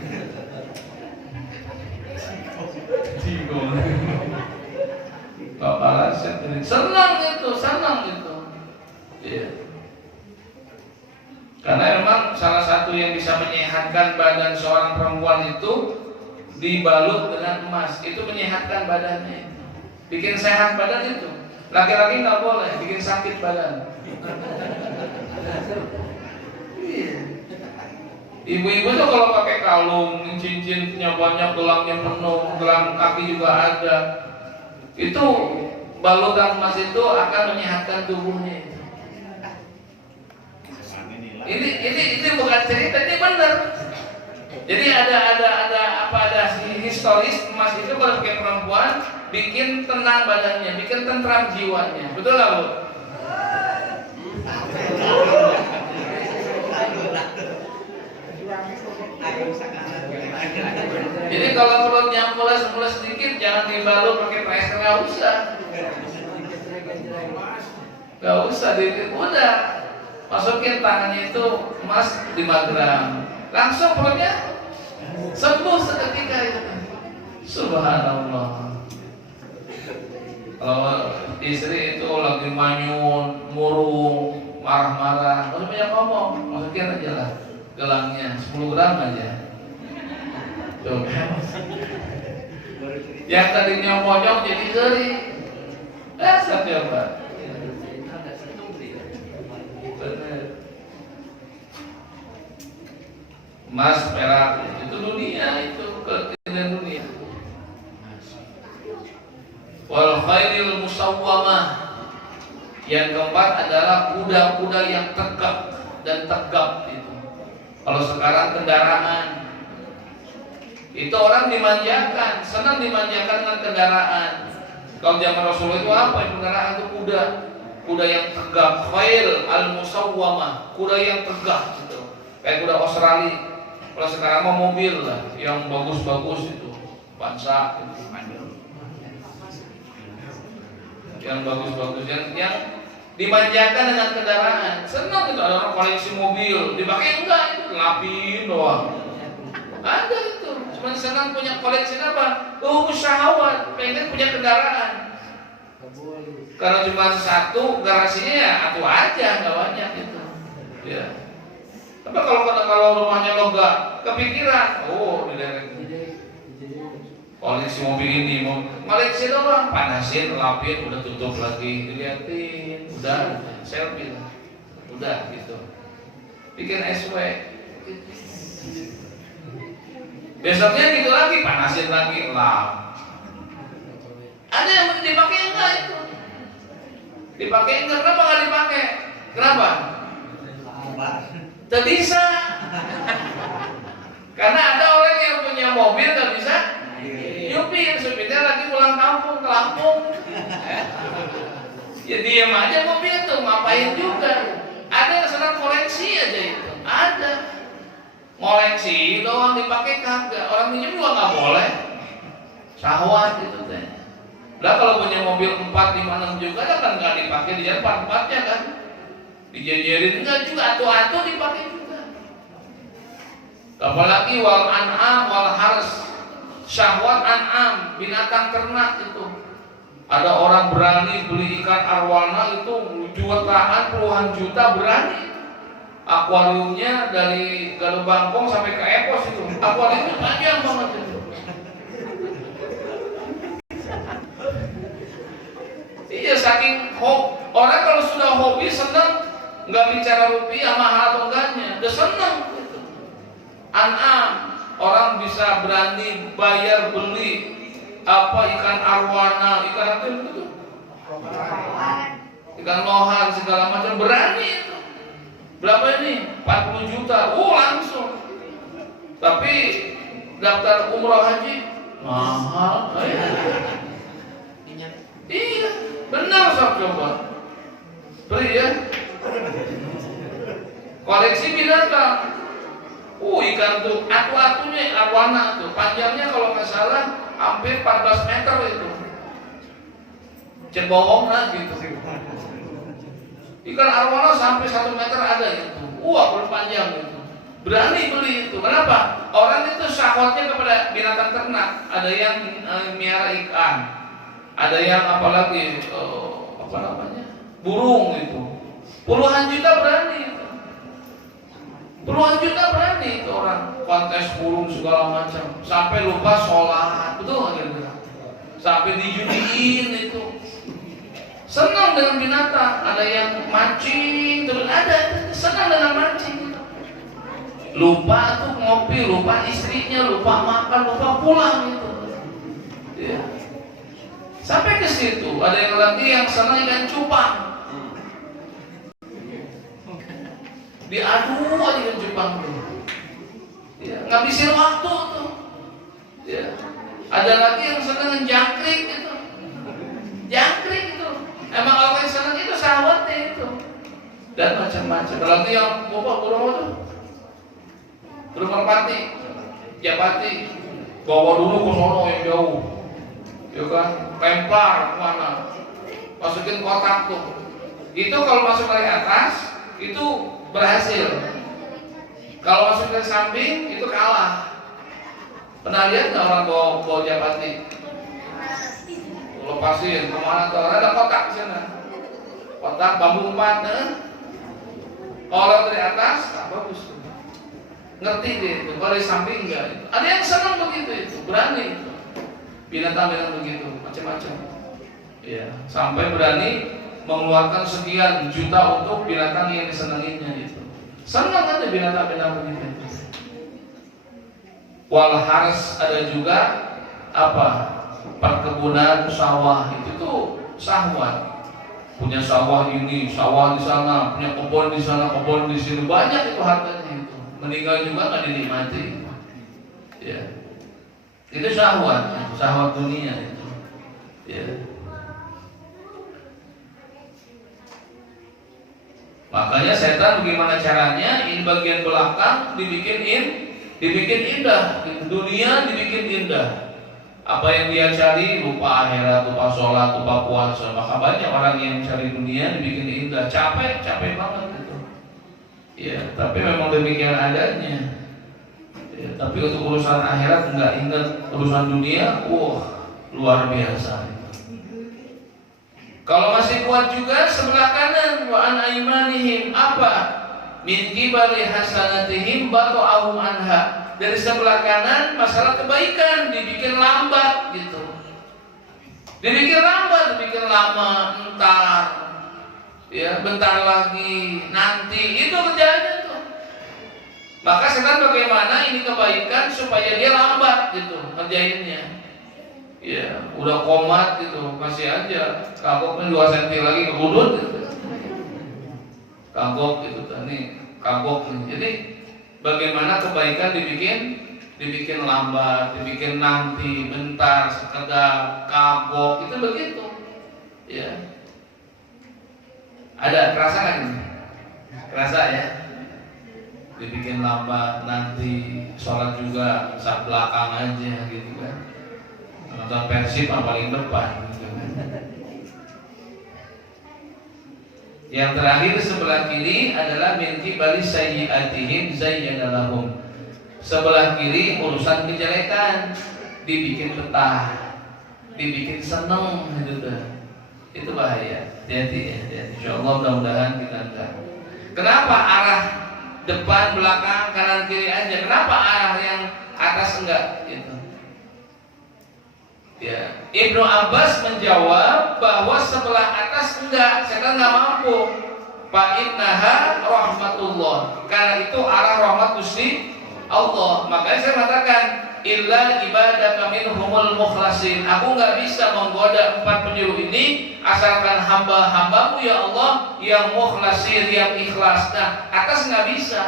Bapak Rasyid senang gitu. Iya. Karena memang salah satu yang bisa menyehatkan badan seorang perempuan itu dibalut dengan emas, itu menyehatkan badannya, bikin sehat badan itu. Laki-laki nggak boleh bikin sakit badan. Ibu-ibu tuh kalau pakai kalung, cincinnya banyak, gelangnya penuh, gelang kaki juga ada, itu balutan emas itu akan menyehatkan tubuhnya. Ini bukan cerita, ini benar. Jadi ada historis emas itu kalau pakai perempuan bikin tenang badannya, bikin tentram jiwanya. Betul nggak Bu? Jadi kalau perutnya mules sedikit jangan dibalut pakai plester, nggak usah. Nggak usah, udah masukin tangannya itu emas 5 gram, langsung perutnya sembuh seketika itu. Subhanallah. Kalau istri itu lagi manyun, murung, marah-marah, nggak usah banyak ngomong, masukin aja lah gelangnya 10 gram aja. Tuh. Yang tadinya monyong jadi kering. Dasar coba. Emas, perak, itu dunia, itu kekayaan dunia. Wal khairil musawwamah. Yang keempat adalah kuda-kuda yang tegap dan tegap itu. Kalau sekarang kendaraan, itu orang dimanjakan, senang dimanjakan dengan kendaraan. Kalau zaman Rasulullah itu apa? Kendaraan itu kuda yang tegap, khail al musawwamah, kuda yang tegap gitu. Kayak kuda Australia. Kalau sekarang mau mobil lah, yang bagus-bagus itu, Pansa, itu. Yang bagus-bagus, yang dimanjakan dengan kendaraan. Senang itu, ada orang koleksi mobil, dipakai enggak itu, lapin doang. Ada itu, cuma senang punya koleksi apa? Syahwat, pengen punya kendaraan. Karena cuma satu, garasinya ya atuh aja, nggak banyak itu. Ya. Tapi kalau rumahnya lo nggak kepikiran, di daerah koleksi mobil ini, koleksi doang, panasin, lapin, udah tutup lagi, diliatin, udah selfie, udah gitu. Bikin SW. Besoknya gitu lagi, panasin lagi, lap. Ada yang dipakai enggak itu? Dipakai enggak? Kenapa nggak dipakai? Kenapa? Tidak bisa. Karena ada orang yang punya mobil nggak bisa nyupir, supirnya lagi pulang kampung ke Lampung. Ya diam aja mobil tuh, ngapain juga. Ada yang senang koleksi aja itu. Ada. Koleksi doang dipakai kagak. Orang minjem juga nggak boleh. Syahwat itu teh. Lah kalau punya mobil 4, 5, 6 juga kan nggak dipakai di jalan 4-4-nya kan. Dijejerin enggak juga, atu-atu dipakai juga. Apalagi wal an'am wal hars, syahwat an'am, binatang ternak itu. Ada orang berani beli ikan arwana itu jutaan, puluhan juta berani. Akuariumnya dari Galuh Bangkong sampai ke Epos itu. Akuariumnya panjang banget itu. Iya, saking orang kalau sudah hobi senang, nggak bicara rupiah mahal atau enggaknya, udah senang gitu. An'am, orang bisa berani bayar beli ikan arwana, ikan apa itu? Ikan lohan segala macam, berani itu. Berapa ini? 40 juta. Langsung. Tapi daftar umroh haji mahal. Iya, benar sob, coba. Beli ya. Koleksi binatang. Ikan tuh, atu-atunya arwana tuh, panjangnya kalau nggak salah hampir 14 meter itu. Cebowong lah gitu. Ikan arwana sampai 1 meter ada itu. Berpanjang itu. Berani beli itu. Kenapa? Orang itu syahwatnya kepada binatang ternak. Ada yang miara ikan. Ada yang apalagi burung itu. Puluhan juta berani itu. Puluhan juta berani itu orang kontes burung segala macam. Sampai lupa sholat. Betul nggak kira-kira? Sampai dijudiin itu. Senang dengan binatang. Ada yang mancing, terus ada senang dengan mancing. Lupa tuh ngopi, lupa istrinya, lupa makan, lupa pulang itu. Ya. Sampai ke situ. Ada yang lagi yang senang ikan cupang. Diadu aja ikan cupang tuh. Ya, ngabisin waktu tuh. Ya. Ada lagi yang senang jangkrik gitu. Jangkrik itu. Emang orang yang senang itu syahwatnya itu. Dan macam-macam. Lagi yang burung itu. Burung merpati, japati. Bawa dulu ke sono yang jauh. Ya kan? Lempar kemana? Masukin kotak tuh. Itu kalau masuk dari atas itu berhasil. Kalau masuk dari samping itu kalah. Pernah lihat nggak orang bawa japati? Lepasin kemana tuh? Ada kotak di sana. Kotak bambu 4, Kalau dari atas, bagus tuh. Ngerti deh itu. Kalau dari samping enggak. Itu. Ada yang senang begitu itu, berani itu. Binatang-binatang begitu, macam-macam. Ya, sampai berani mengeluarkan sekian juta untuk binatang yang disenanginya itu. Senang ada binatang-binatang begitu. Wal hars, ada juga perkebunan sawah, itu tuh syahwat. Punya sawah ini, sawah di sana, punya kebun di sana, kebun di sini, banyak itu hartanya itu. Meninggal juga nggak dinikmati. Ya. Itu syahwat, syahwat dunia itu. Ya. Makanya setan bagaimana caranya? Ini bagian belakang dibikin indah. Dunia dibikin indah. Apa yang dia cari, lupa akhirat, lupa sholat, lupa puasa. Maka banyak orang yang cari dunia dibikin indah. Capek banget gitu. Ya, tapi memang demikian adanya. Ya, tapi untuk urusan akhirat nggak ingat, urusan dunia, luar biasa. Kalau masih kuat juga sebelah kanan, wa an aimanihim min qibali hasanatihim bata'ahum anha. dari sebelah kanan masalah kebaikan dibikin lambat gitu. Dibikin lambat, dibikin lama, entar, ya bentar lagi, nanti, itu kerjaannya tuh. Maka sekarang bagaimana ini kebaikan supaya dia lambat gitu ngerjainnya. Ya, udah komat gitu, masih aja kagoknya 2 cm lagi kebudut gitu. Kagok gitu nih, kagok nih. Jadi bagaimana kebaikan dibikin lambat, dibikin nanti, bentar, sekedar, kagok, itu begitu. Ya. Ada kerasa kan? Kerasa ya? Dibikin lambat, nanti sholat juga saat belakang aja gitu kan. Nonton Persib paling depan gitu kan. Yang terakhir sebelah kiri adalah milki bali sayyi'atihim zayyana lahum. Sebelah kiri urusan kejelekan, dibikin betah, dibikin seneng gitu kan. Itu bahaya. Hati-hati ya. Insyaallah mudah-mudahan kita enggak. Kenapa arah depan, belakang, kanan, kiri aja? Kenapa arah yang atas enggak gitu? Ya, Ibnu Abbas menjawab bahwa sebelah atas enggak, setan enggak mampu. Fa innaha rahmatullah. Karena itu arah rahmat Gusti Allah. Makanya saya mengatakan illa ibadaka minhumul mukhlasin. Aku enggak bisa menggoda 4 penjuru ini asalkan hamba-hambamu ya Allah yang mukhlasin, yang ikhlas. Nah, atas enggak bisa.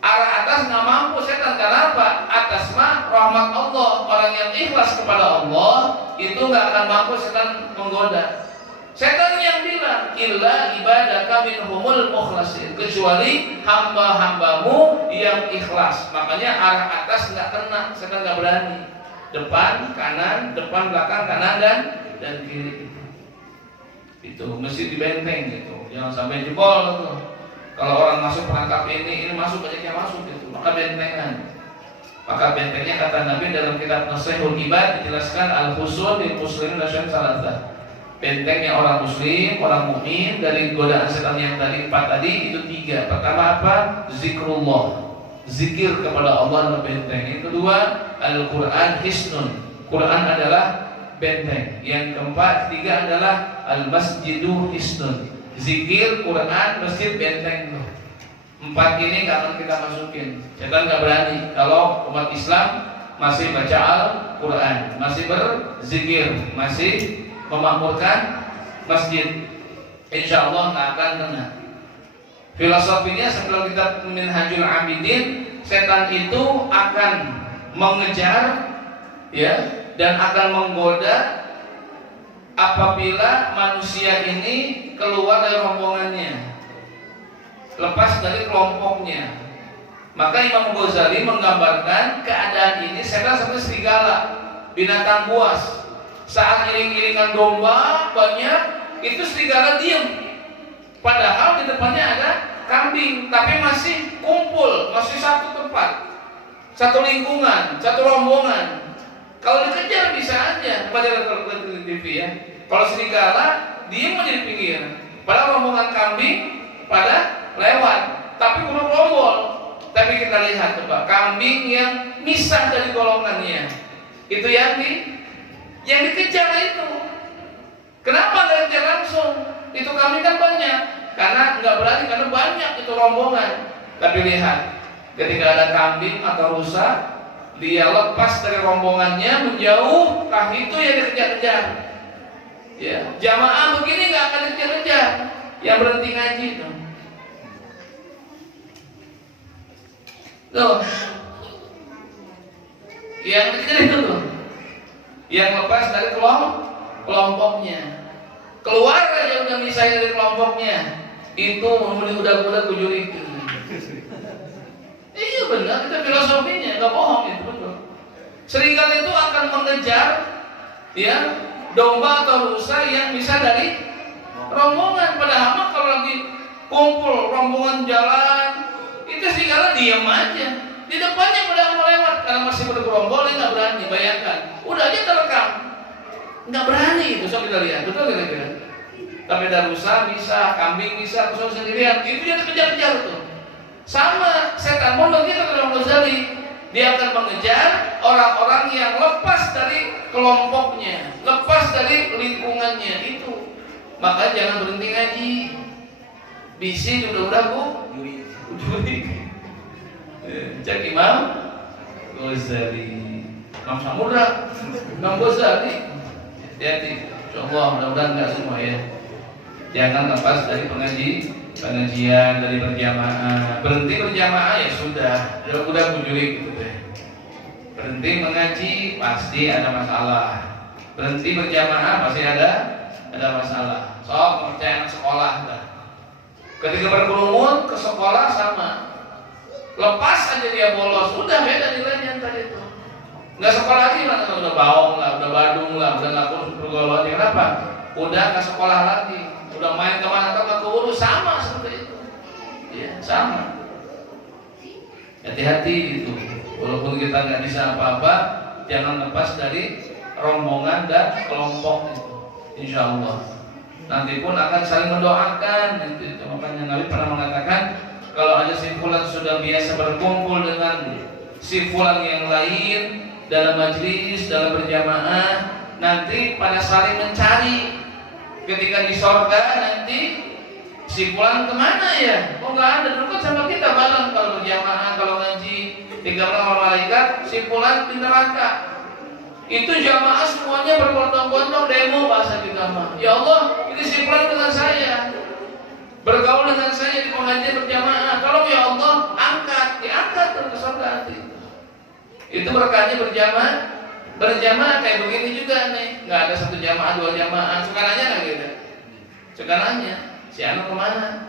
Arah atas nggak mampu setan. Kenapa? Atas mah rahmat Allah. Orang yang ikhlas kepada Allah itu nggak akan mampu setan menggoda. Setan yang bilang illa ibadaka minhumul mukhlasin, kecuali hamba-hambamu yang ikhlas. Makanya arah atas nggak kena, setan nggak berani. Depan, kanan, depan, belakang, kanan dan kiri. Itu mesti dibenteng gitu. Jangan sampai jebol tuh. Kalau orang masuk perangkap ini masuk, banyak yang masuk gitu. Maka bentengan. Maka bentengnya kata Nabi dalam kitab Nasihul Ibad dijelaskan al-husul lil muslimin nasyan salatah. Bentengnya orang muslim, orang mukmin dari godaan setan yang tadi 4 tadi itu 3. Pertama apa? Zikrullah. Zikir kepada Allah adalah benteng. Yang kedua, Al-Qur'an hisnun. Quran adalah benteng. Yang keempat, 3 adalah al-masjidu hisnun. Zikir, Quran, masjid, benteng. 4 ini gak akan kita masukin. Setan gak berani. Kalau umat Islam masih baca Al-Quran, masih berzikir, masih memakmurkan masjid, insya Allah gak akan kena. Filosofinya sebelum kita Minhajul Abidin, setan itu akan mengejar ya, dan akan menggoda apabila manusia ini keluar dari rombongannya, lepas dari kelompoknya. Maka Imam Ghazali menggambarkan keadaan ini setan seperti serigala, binatang buas. Saat iring-iringan domba banyak, itu serigala diam. Padahal di depannya ada kambing, tapi masih kumpul, masih satu tempat, satu lingkungan, satu rombongan. Kalau dikejar bisa aja, pada TV ya. Kalau serigala dia mau jadi pinggir, padahal rombongan kambing pada lewat, tapi belum rombol. Tapi kita lihat coba, kambing yang misah dari golongannya, itu yang dikejar itu. Kenapa nggak dikejar langsung? Itu kambing kan banyak, karena nggak berani, karena banyak itu rombongan. Tapi lihat, ketika ada kambing atau rusa, dia lepas dari rombongannya menjauh, kah itu yang dikejar-kejar. Ya, jamaah begini nggak akan dikejar-kejar, yang berhenti ngaji tuh. Tuh, yang dikejar itu tuh, yang lepas dari kelompoknya, keluar aja udah misalnya dari kelompoknya, itu menghuni udah kujur itu. Iya benar, itu filosofinya, nggak bohong itu betul. Serigala itu akan mengejar, ya, domba atau rusa yang bisa dari rombongan. Padahal kalau lagi kumpul rombongan jalan, itu serigala diam aja. Di depannya udah mau lewat, karena masih bergerombol, dia nggak berani. Bayangkan, udah aja terekam, nggak berani itu. So kita lihat, betul kira-kira. Tapi ada rusa bisa, kambing bisa, rusa sendirian, itu yang dikejar-kejar tuh. Sama setan pun begitu kata Imam Ghazali. Dia akan mengejar orang-orang yang lepas dari kelompoknya, lepas dari lingkungannya itu. Maka jangan berhenti ngaji. Bisi udah Bu. Juri. Cek Imam Ghazali, Imam Samudra, Imam Ghazali. Hati-hati. Insyaallah mudah-mudahan enggak semua ya. Jangan lepas dari pengajian dari berjamaah. Berhenti berjamaah ya sudah, udah bujulik gitu deh. Berhenti mengaji pasti ada masalah. Berhenti berjamaah pasti ada masalah. Sok percaya sekolah dah. Ketika berkerumun ke sekolah sama. Lepas aja dia bolos, udah beda nilainya tadi itu. Nggak sekolah lagi lah, udah baong lah, udah badung lah, udah nggak kurus pergaulan. Kenapa? Udah nggak sekolah lagi, udah main kemana atau nggak keurus, sama seperti itu. Ya sama. Hati-hati itu. Walaupun kita nggak bisa apa-apa, jangan lepas dari rombongan dan kelompok itu. Insya Allah. Nanti pun akan saling mendoakan. Itu makanya Nabi pernah mengatakan, kalau ada si fulan sudah biasa berkumpul dengan si fulan yang lain dalam majlis, dalam berjamaah, nanti pada saling mencari. Ketika di sorga nanti si fulan kemana ya? Oh nggak ada, dekat sama kita bareng kalau berjamaah, kalau ngaji. Digambar oleh malaikat, si fulan di neraka. Itu jamaah semuanya berbondong-bondong demo bahasa kita mah. Ya Allah, ini si fulan dengan saya, bergaul dengan saya di pengajian berjamaah. Kalau ya Allah diangkat ke surga nanti. Itu berkahnya berjamaah kayak begini juga nih. Nggak ada satu jamaah, dua jamaah. Sekarangnya nggak gitu. Sekarangnya si anu kemana?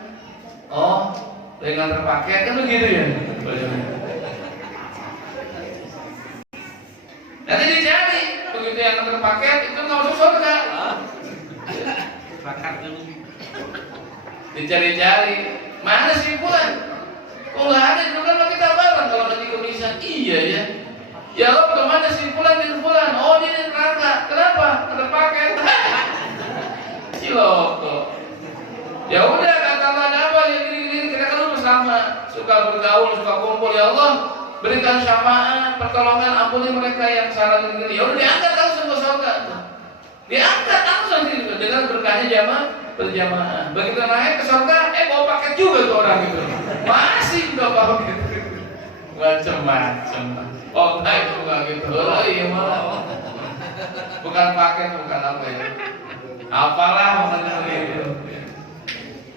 Oh, dengan terpakai kan begitu ya. Nanti dicari begitu yang terpakai itu nggak masuk surga. Dicari-cari, mana sih fulan? Kok nggak ada? Itu kan kita bareng kalau nanti kemisan. Iya ya. Ya Allah, kemana sih fulan bin fulan? Oh dia di neraka. Kenapa? Terpakai. Ciloko. Ya udah, kata Allah ada apa ya gini-gini. Kita kan bersama, suka bergaul, suka kumpul. Ya Allah, berikan syafaat, pertolongan, ampuni mereka yang salah gini-gini. Ya udah diangkat langsung ke surga. Diangkat langsung gitu dengan berkahnya berjamaah. Begitu naik ke surga, bawa paket juga tuh orang itu. Masih udah bawa gitu. Macam-macam. Oh, naik juga gitu. Oh iya malah. Bukan paket, bukan apa ya. Apalah makanya gitu.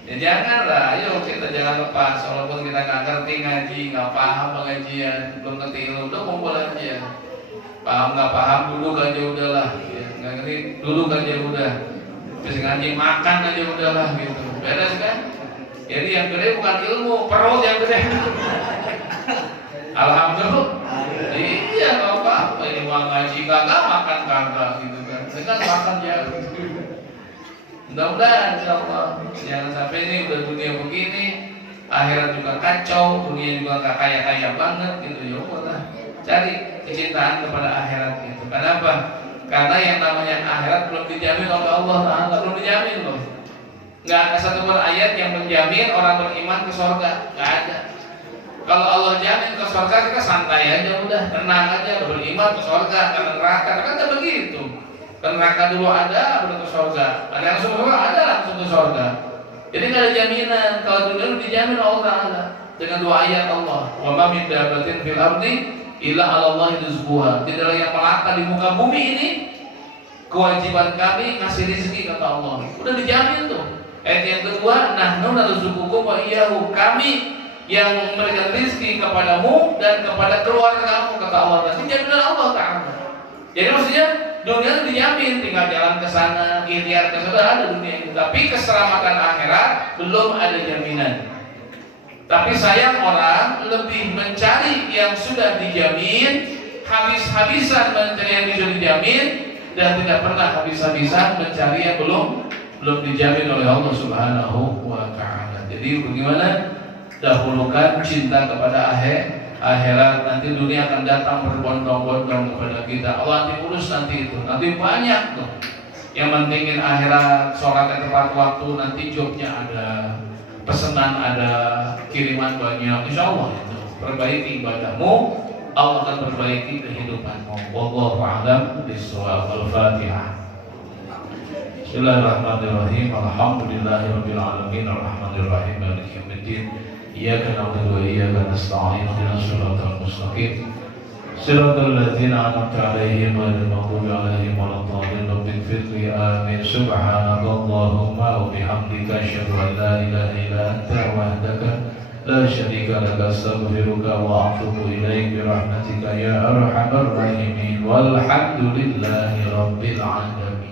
Ya janganlah, ayo kita jangan lepas. Walaupun kita nggak ngerti ngaji, nggak paham pengajian, belum ngerti ilmu, udah kumpul aja. Paham nggak paham, duduk aja udahlah. Ya, nggak ngerti, duduk aja udah. Terus ngaji makan aja udahlah gitu. Beres kan? Jadi yang gede bukan ilmu, perut yang gede. Alhamdulillah. Iya nggak apa-apa. Ini mau ngaji kagak, makan kagak gitu kan. Dengan makan ya. Mudah-mudahan insyaallah jangan sampai ini udah dunia begini, akhirat juga kacau, dunia juga nggak kaya-kaya banget gitu ya. Allah cari kecintaan kepada akhirat gitu. Kenapa? Karena yang namanya akhirat belum dijamin oleh Allah Ta'ala, belum dijamin loh. Nggak ada satu pun ayat yang menjamin orang beriman ke surga, nggak ada. Kalau Allah jamin ke surga, kita santai aja udah, tenang aja, beriman ke surga, ke neraka, kan tak begitu. Ke neraka dulu ada, baru ke surga. Ada yang langsung ke surga, ada langsung ke surga. Jadi nggak ada jaminan. Kalau dunia dijamin Allah Ta'ala dengan dua ayat Allah. Wa ma min dabbatin fil ardi illa 'ala Allahi rizquha. Tidaklah yang melata di muka bumi ini kewajiban kami ngasih rezeki kata Allah. Udah dijamin tuh. Ayat yang kedua, nahnu narzuqukum wa iyyahu. Kami yang memberikan rezeki kepadamu dan kepada keluarga kamu kata Allah. Ini jaminan Allah Ta'ala. Jadi maksudnya dunia itu dijamin, tinggal jalan ke sana, ikhtiar ke sana ada dunia itu. Tapi keselamatan akhirat belum ada jaminan. Tapi sayang orang lebih mencari yang sudah dijamin, habis-habisan mencari yang sudah dijamin, dan tidak pernah habis-habisan mencari yang belum dijamin oleh Allah Subhanahu wa Ta'ala. Jadi bagaimana? Dahulukan cinta kepada akhirat, nanti dunia akan datang berbondong-bondong kepada kita. Allah nanti urus nanti itu, nanti banyak tuh yang mentingin akhirat, sholat tepat waktu, nanti jobnya ada, pesanan ada, kiriman banyak. Insya Allah itu perbaiki ibadahmu Allah akan perbaiki kehidupanmu. Wallahu a'lam bishawab. Al-Fatihah. Bismillahirrahmanirrahim. Alhamdulillahirabbil alamin arrahmanir rahim maliki yaumiddin. Iyyaka na'budu wa iyyaka nasta'in. Ihdinas siratal mustaqim. Siratal ladzina an'amta 'alaihim ghairil maghdubi 'alaihim waladdallin. Rabbighfirli amin. Subhanakallahumma wa bihamdika asyhadu an la ilaha illa anta wahdaka la syarika laka astaghfiruka wa atubu ilaik bi rahmatika ya arhamar rahimin. Walhamdulillahi rabbil alamin.